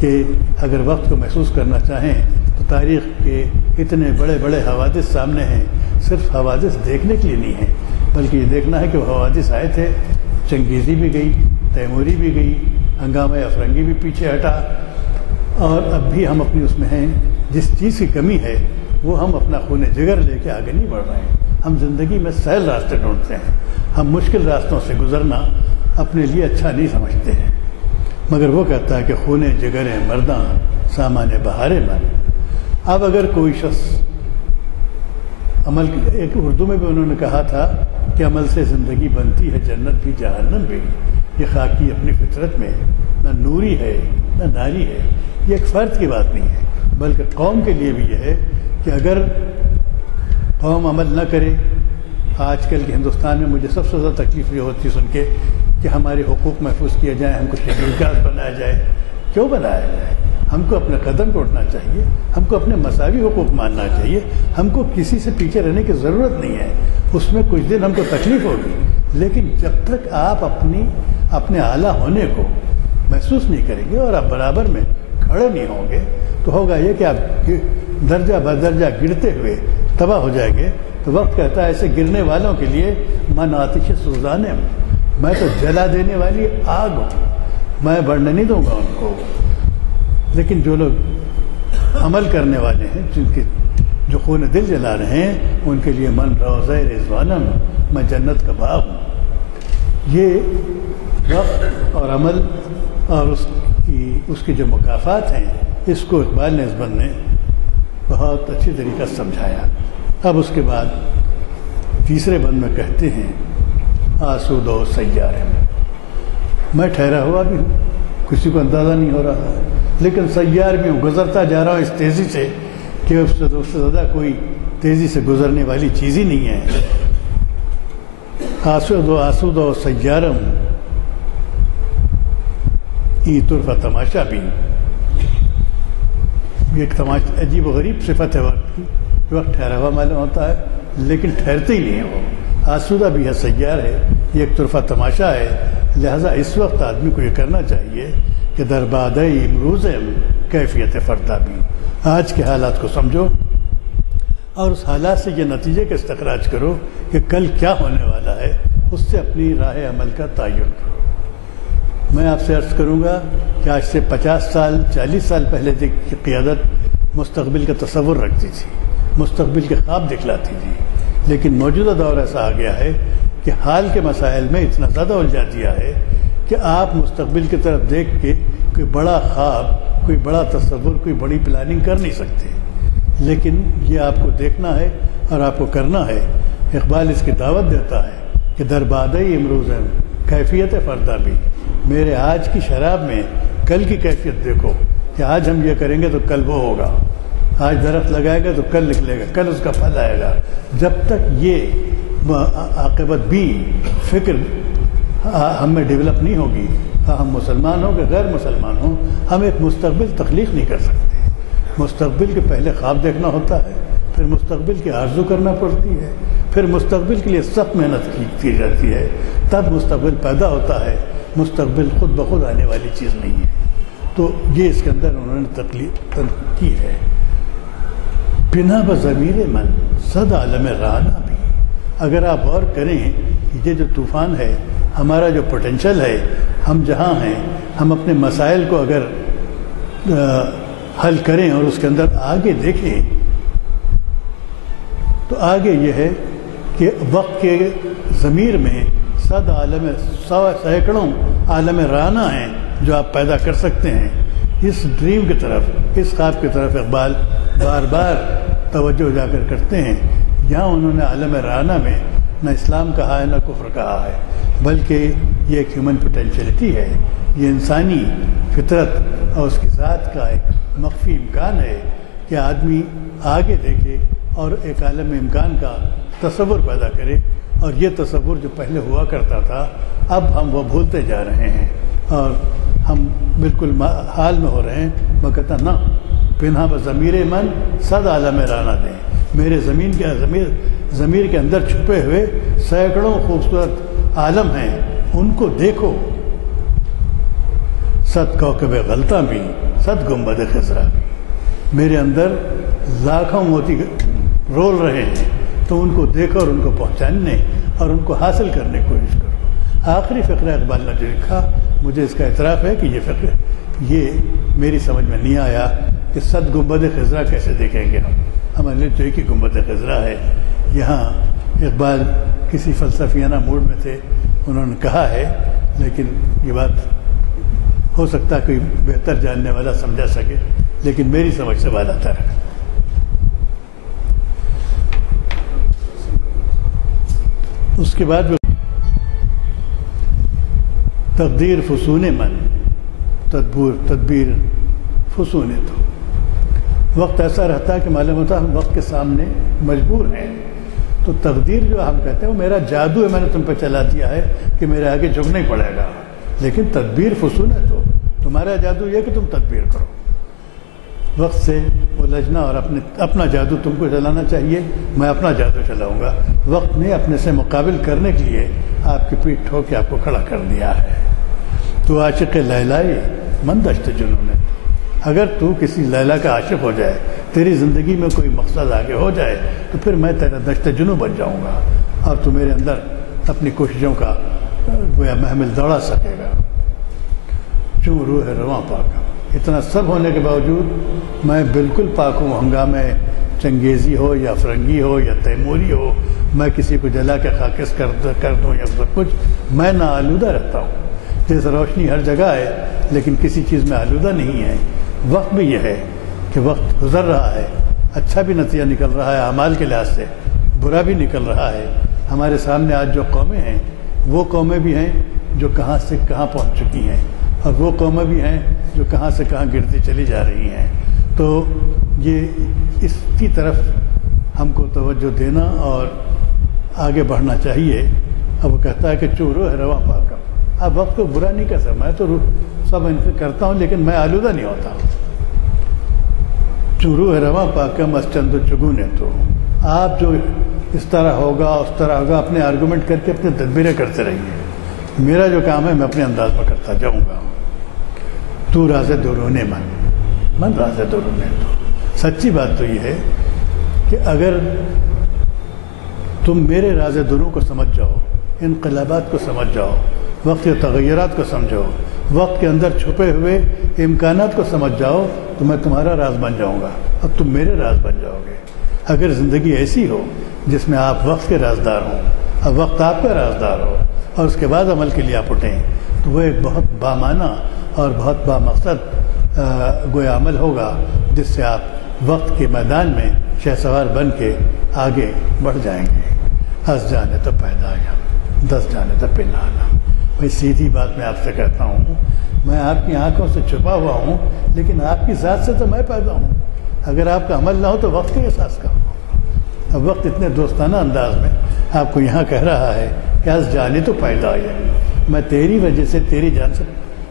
کہ اگر وقت کو محسوس کرنا چاہیں تو تاریخ کے اتنے بڑے بڑے حوادث سامنے ہیں. صرف حوادث دیکھنے کے لیے نہیں ہیں، بلکہ یہ دیکھنا ہے کہ وہ حوادث آئے تھے. چنگیزی بھی گئی، تیموری بھی گئی، ہنگامہ افرنگی بھی پیچھے ہٹا، اور اب بھی ہم اپنی اس میں ہیں. جس چیز کی کمی ہے وہ ہم اپنا خون جگر لے کے آگے نہیں بڑھ رہے ہیں. ہم زندگی میں سہل راستے ڈھونڈتے ہیں. ہم مشکل راستوں سے گزرنا اپنے لیے اچھا نہیں سمجھتے ہیں. مگر وہ کہتا ہے کہ خون جگر مرداں سامان بہارے من. اب اگر کوئی شخص عمل، ایک اردو میں بھی انہوں نے کہا تھا کہ عمل سے زندگی بنتی ہے جنت بھی جہنم بھی. یہ خاکی اپنی فطرت میں نہ نوری ہے نہ ناری ہے. یہ ایک فرد کی بات نہیں ہے، بلکہ قوم کے لیے بھی یہ ہے کہ اگر قوم عمل نہ کرے. آج کل کے ہندوستان میں مجھے سب سے زیادہ تکلیف یہ ہوتی ہے سن کے کہ ہمارے حقوق محفوظ کیے جائیں، ہم کو شیڈول کاسٹ بنایا جائے. کیوں بنایا جائے؟ ہم کو اپنے قدم کو اٹھنا چاہیے، ہم کو اپنے مساوی حقوق ماننا چاہیے. ہم کو کسی سے پیچھے رہنے کی ضرورت نہیں ہے. اس میں کچھ دن ہم کو تکلیف ہوگی، لیکن جب تک آپ اپنے اعلیٰ ہونے کو محسوس نہیں کریں گے اور آپ برابر میں کھڑے نہیں ہوں گے تو ہوگا یہ کہ آپ درجہ بدرجہ گرتے ہوئے تباہ ہو جائیں گے. تو وقت کہتا ہے ایسے گرنے والوں کے لیے من آتش سوزانے، میں تو جلا دینے والی آگ ہوں، میں بڑھنے نہیں دوں گا ان کو. لیکن جو لوگ عمل کرنے والے ہیں، جو خون دل جلا رہے ہیں، ان کے لیے من روضہ رضوانم، میں جنت کا باغ ہوں. یہ وقت اور عمل اور اس کی جو مکافات ہیں، اس کو اقبال نے اس بند نے بہت اچھی طریقہ سمجھایا. اب اس کے بعد تیسرے بند میں کہتے ہیں آسود و سیارے میں. میں ٹھہرا ہوا بھی ہوں، کسی کو اندازہ نہیں ہو رہا ہے، لیکن سیار بھی ہوں، گزرتا جا رہا ہوں اس تیزی سے کہ اس سے زیادہ کوئی تیزی سے گزرنے والی چیز ہی نہیں ہے۔ آسود و سیارم ای طرفہ تماشا بھی، یہ ایک تماشا عجیب و غریب صفت ہے وقت کی، وقت ٹھہرا ہوا معلوم ہوتا ہے لیکن ٹھہرتے ہی نہیں ہے، وہ آسودہ بھی ہے، سیار ہے، یہ ایک طرفہ تماشا ہے۔ لہذا اس وقت آدمی کو یہ کرنا چاہیے کہ دربادہ امروز کیفیت فردہ بھی، آج کے حالات کو سمجھو اور اس حالات سے یہ نتیجے کا استخراج کرو کہ کل کیا ہونے والا ہے، اس سے اپنی راہ عمل کا تعین کرو۔ میں آپ سے عرض کروں گا کہ آج سے 50 سال 40 سال پہلے کی قیادت مستقبل کا تصور رکھتی تھی، مستقبل کے خواب دکھلاتی تھی، لیکن موجودہ دور ایسا آ گیا ہے کہ حال کے مسائل میں اتنا زیادہ الجھا دیا ہے کہ آپ مستقبل کی طرف دیکھ کے کوئی بڑا خواب، کوئی بڑا تصور، کوئی بڑی پلاننگ کر نہیں سکتے، لیکن یہ آپ کو دیکھنا ہے اور آپ کو کرنا ہے۔ اقبال اس کی دعوت دیتا ہے کہ دربادہ امروز کیفیت فردہ بھی، میرے آج کی شراب میں کل کی کیفیت دیکھو کہ آج ہم یہ کریں گے تو کل وہ ہوگا، آج درخت لگائے گا تو کل نکلے گا، کل اس کا پھل آئے گا۔ جب تک یہ عاقبت بھی فکر ہم میں ڈیولپ نہیں ہوگی، ہم مسلمان ہوں کہ غیر مسلمان ہوں، ہم ایک مستقبل تخلیق نہیں کر سکتے۔ مستقبل کے پہلے خواب دیکھنا ہوتا ہے، پھر مستقبل کی آرزو کرنا پڑتی ہے، پھر مستقبل کے لیے سخت محنت کی جاتی ہے، تب مستقبل پیدا ہوتا ہے۔ مستقبل خود بخود آنے والی چیز نہیں ہے۔ تو یہ اس کے اندر انہوں نے تکلیف کی ہے۔ بنا بضمیر من صد عالم رانا بھی، اگر آپ غور کریں کہ یہ جو طوفان ہے، ہمارا جو پوٹینشل ہے، ہم جہاں ہیں، ہم اپنے مسائل کو اگر حل کریں اور اس کے اندر آگے دیکھیں تو آگے یہ ہے کہ وقت کے ضمیر میں صد عالم سینکڑوں عالم رانا ہیں جو آپ پیدا کر سکتے ہیں۔ اس ڈریم کی طرف، اس خواب کی طرف اقبال بار بار توجہ اجاگر کرتے ہیں۔ یہاں انہوں نے عالم رانا میں نہ اسلام کہا ہے نہ کفر کہا ہے، بلکہ یہ ایک ہیومن پوٹینشیلٹی ہے، یہ انسانی فطرت اور اس کی ذات کا ایک مخفی امکان ہے کہ آدمی آگے دیکھے اور ایک عالم امکان کا تصور پیدا کرے، اور یہ تصور جو پہلے ہوا کرتا تھا اب ہم وہ بھولتے جا رہے ہیں اور ہم بالکل حال میں ہو رہے ہیں۔ میں کہتا نہ، پنہا بضمیر من صد عالم رانا دیں، میرے ضمیر کے اندر چھپے ہوئے سینکڑوں خوبصورت عالم ہیں، ان کو دیکھو۔ صد کوکب غلطاں بھی، صد گنبد خضرا بھی، میرے اندر لاکھوں موتی رول رہے ہیں، تو ان کو دیکھو اور ان کو پہچاننے اور ان کو حاصل کرنے کی کوشش کرو۔ آخری فقرہ اقبال نے جو لکھا، مجھے اس کا اعتراف ہے کہ یہ فقرہ یہ میری سمجھ میں نہیں آیا کہ صد گنبد خضرا کیسے دیکھیں گے ہمارے لیے تو ایک ہی گنبد خضرا ہے۔ یہاں اقبال کسی فلسفیانہ موڈ میں تھے، انہوں نے کہا ہے، لیکن یہ بات ہو سکتا ہے کوئی بہتر جاننے والا سمجھا سکے، لیکن میری سمجھ سے بالا تر ہے۔ اس کے بعد تقدیر فسون من، تدبیر فسون تو، وقت ایسا رہتا ہے کہ معلوم ہوتا ہے ہم وقت کے سامنے مجبور ہیں، تو تقدیر جو ہم کہتے ہیں وہ میرا جادو ہے، میں نے تم پہ چلا دیا ہے کہ میرے آگے جھکنا ہی پڑے گا، لیکن تدبیر فسون ہے تو تمہارا جادو یہ کہ تم تدبیر کرو، وقت سے الجھنا اور اپنا جادو تم کو چلانا چاہیے، میں اپنا جادو چلاؤں گا۔ وقت نے اپنے سے مقابل کرنے کے لیے آپ کی پیٹھ ٹھوک کے آپ کو کھڑا کر دیا ہے۔ تو عاشق لیلائے من دشت جنون ہے، اگر تو کسی لیلا کا عاشق ہو جائے، تیری زندگی میں کوئی مقصد آگے ہو جائے، تو پھر میں تیرا دشت جنوں بن جاؤں گا اور تو میرے اندر اپنی کوششوں کا گویا محمل دوڑا سکے گا۔ چوں روح رواں پاک، اتنا سب ہونے کے باوجود میں بالکل پاک ہوں، ہنگامے چنگیزی ہو یا فرنگی ہو یا تیموری ہو، میں کسی کو جلا کے خاکس کر دوں یا سب کچھ، میں نہ آلودہ رہتا ہوں۔ جیسے روشنی ہر جگہ ہے لیکن کسی چیز میں آلودہ نہیں ہے، وقت بھی یہ ہے کہ وقت گزر رہا ہے، اچھا بھی نتیجہ نکل رہا ہے اعمال کے لحاظ سے، برا بھی نکل رہا ہے۔ ہمارے سامنے آج جو قومیں ہیں وہ قومیں بھی ہیں جو کہاں سے کہاں پہنچ چکی ہیں، اور وہ قومیں بھی ہیں جو کہاں سے کہاں گرتی چلی جا رہی ہیں۔ تو یہ اس کی طرف ہم کو توجہ دینا اور آگے بڑھنا چاہیے۔ اب وہ کہتا ہے کہ چورو ہے رواں پاکم۔ اب وقت کو برا نہیں کر سکتا، میں تو سب ان کرتا ہوں لیکن میں آلودہ نہیں ہوتا۔ چورو ہے رواں پاکم از چند چگونے، تو آپ جو اس طرح ہوگا اس طرح ہوگا اپنے آرگومنٹ کر کے اپنے تدبیریں کرتے رہیے، میرا جو کام ہے میں اپنے انداز میں کرتا جاؤں گا۔ تو راز درونے من راز درونے تو۔ سچی بات تو یہ ہے کہ اگر تم میرے راز دروں کو سمجھ جاؤ، انقلابات کو سمجھ جاؤ، وقت کے تغیرات کو سمجھو، وقت کے اندر چھپے ہوئے امکانات کو سمجھ جاؤ، تو میں تمہارا راز بن جاؤں گا، اب تم میرے راز بن جاؤ گے۔ اگر زندگی ایسی ہو جس میں آپ وقت کے رازدار ہوں، اب وقت آپ کا رازدار ہو، اور اس کے بعد عمل کے لیے آپ اٹھیں، تو وہ ایک بہت بامعنی اور بہت بامقصد گویا عمل ہوگا، جس سے آپ وقت کے میدان میں شہسوار بن کے آگے بڑھ جائیں گے۔ ہنس جانے تو پیدا یا دس جانے تو پنہانا۔ بھائی سیدھی بات میں آپ سے کہتا ہوں، میں آپ کی آنکھوں سے چھپا ہوا ہوں، لیکن آپ کی ذات سے تو میں پیدا ہوں۔ اگر آپ کا عمل نہ ہو تو وقت کے احساس کا ہو۔ اب وقت اتنے دوستانہ انداز میں آپ کو یہاں کہہ رہا ہے کہ ہنس جانے تو پیدا ہے، میں تیری وجہ سے تیری جان سے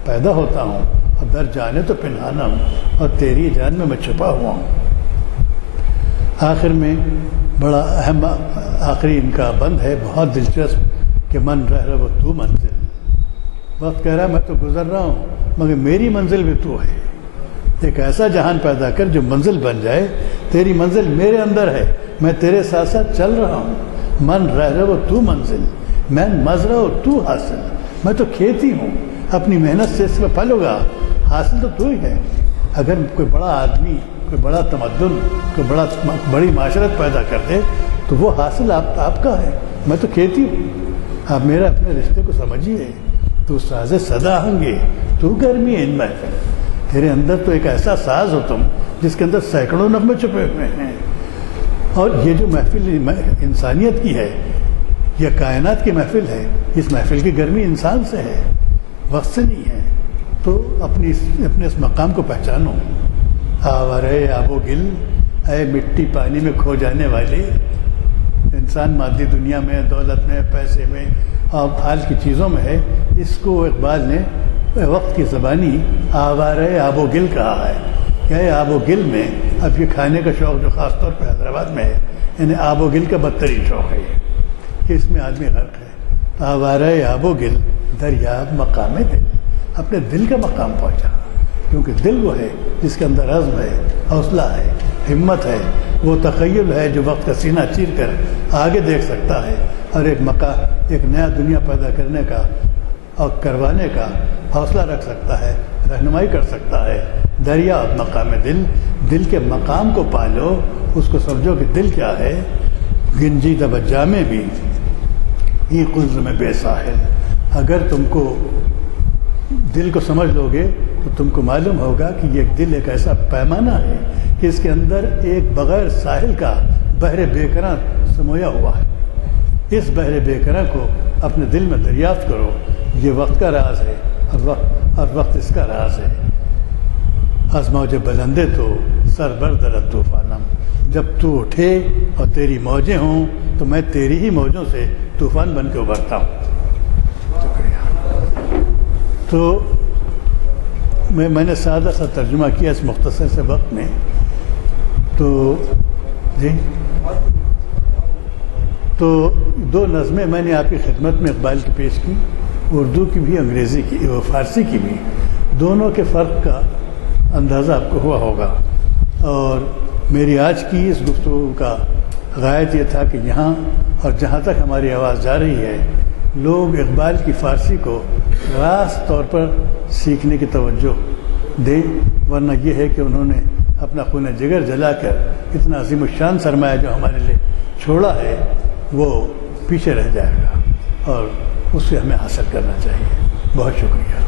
پیدا ہوتا ہوں، اور در جانے تو پنہانا ہوں، اور تیری جان میں چھپا ہوا ہوں۔ آخر میں بڑا اہم آخری ان کا بند ہے، بہت دلچسپ، کہ من رہ وہ تو منزل۔ وقت کہہ رہا ہے میں تو گزر رہا ہوں، مگر میری منزل بھی تو ہے۔ ایک ایسا جہان پیدا کر جو منزل بن جائے، تیری منزل میرے اندر ہے، میں تیرے ساتھ ساتھ چل رہا ہوں۔ من رہ وہ تو منزل، میں مزرع و تو حاصل۔ میں تو کھیتی ہوں، اپنی محنت سے اس میں پھل ہوگا، حاصل تو ہی ہے۔ اگر کوئی بڑا آدمی، کوئی بڑا تمدن، کوئی بڑی معاشرت پیدا کر دے تو وہ حاصل آپ کا ہے، میں تو کھیتی ہوں۔ آپ میرا اپنے رشتے کو سمجھیے۔ تو ساز صدا ہنگے تو گرمی ان محفل، تیرے اندر تو ایک ایسا ساز ہو تم جس کے اندر سینکڑوں نغمے چھپے ہوئے ہیں۔ اور یہ جو محفل انسانیت کی ہے، یہ کائنات کی محفل ہے، اس محفل کی گرمی انسان سے ہے، وقت سے نہیں ہے۔ تو اپنے اس مقام کو پہچانو۔ آوارے آب و گل، اے مٹی پانی میں کھو جانے والے انسان، مادی دنیا میں، دولت میں، پیسے میں اور حال کی چیزوں میں ہے۔ اس کو اقبال نے وقت کی زبانی آوارے آب و گل کہا ہے کہ اے آب و گل میں، اب یہ کھانے کا شوق جو خاص طور پہ حیدرآباد میں ہے، یعنی آب و گل کا بدترین شوق ہے یہ، کہ اس میں آدمی غرق ہے۔ آوارے آب و گل دریاب مقام دل، اپنے دل کا مقام پہنچا، کیونکہ دل وہ ہے جس کے اندر عزم ہے، حوصلہ ہے، ہمت ہے، وہ تخیل ہے جو وقت کا سینہ چیر کر آگے دیکھ سکتا ہے، اور ایک نیا دنیا پیدا کرنے کا اور کروانے کا حوصلہ رکھ سکتا ہے، رہنمائی کر سکتا ہے۔ دریا مقام دل، دل کے مقام کو پالو، اس کو سمجھو کہ دل کیا ہے۔ گنجی دب جامے بھی یہ قلز میں بے ساحل، اگر تم کو دل کو سمجھ لو گے تو تم کو معلوم ہوگا کہ یہ دل ایک ایسا پیمانہ ہے کہ اس کے اندر ایک بغیر ساحل کا بحر بے کراں سمویا ہوا ہے۔ اس بحر بے کراں کو اپنے دل میں دریافت کرو، یہ وقت کا راز ہے، اور وقت اس کا راز ہے۔ از موج بلندے تو سر بردر طوفانم، جب تو اٹھے اور تیری موجیں ہوں تو میں تیری ہی موجوں سے طوفان بن کے ابھرتا ہوں۔ شکریہ۔ تو میں نے سادہ سا ترجمہ کیا اس مختصر سے وقت میں۔ تو جی، تو دو نظمیں میں نے آپ کی خدمت میں اقبال کی پیش کی، اردو کی بھی، انگریزی کی، فارسی کی بھی۔ دونوں کے فرق کا اندازہ آپ کو ہوا ہوگا، اور میری آج کی اس گفتگو کا غایت یہ تھا کہ یہاں اور جہاں تک ہماری آواز جا رہی ہے، لوگ اقبال کی فارسی کو راست طور پر سیکھنے کی توجہ دیں، ورنہ یہ ہے کہ انہوں نے اپنا خون جگر جلا کر اتنا عظیم الشان سرمایہ جو ہمارے لیے چھوڑا ہے وہ پیچھے رہ جائے گا، اور اس سے ہمیں حاصل کرنا چاہیے۔ بہت شکریہ۔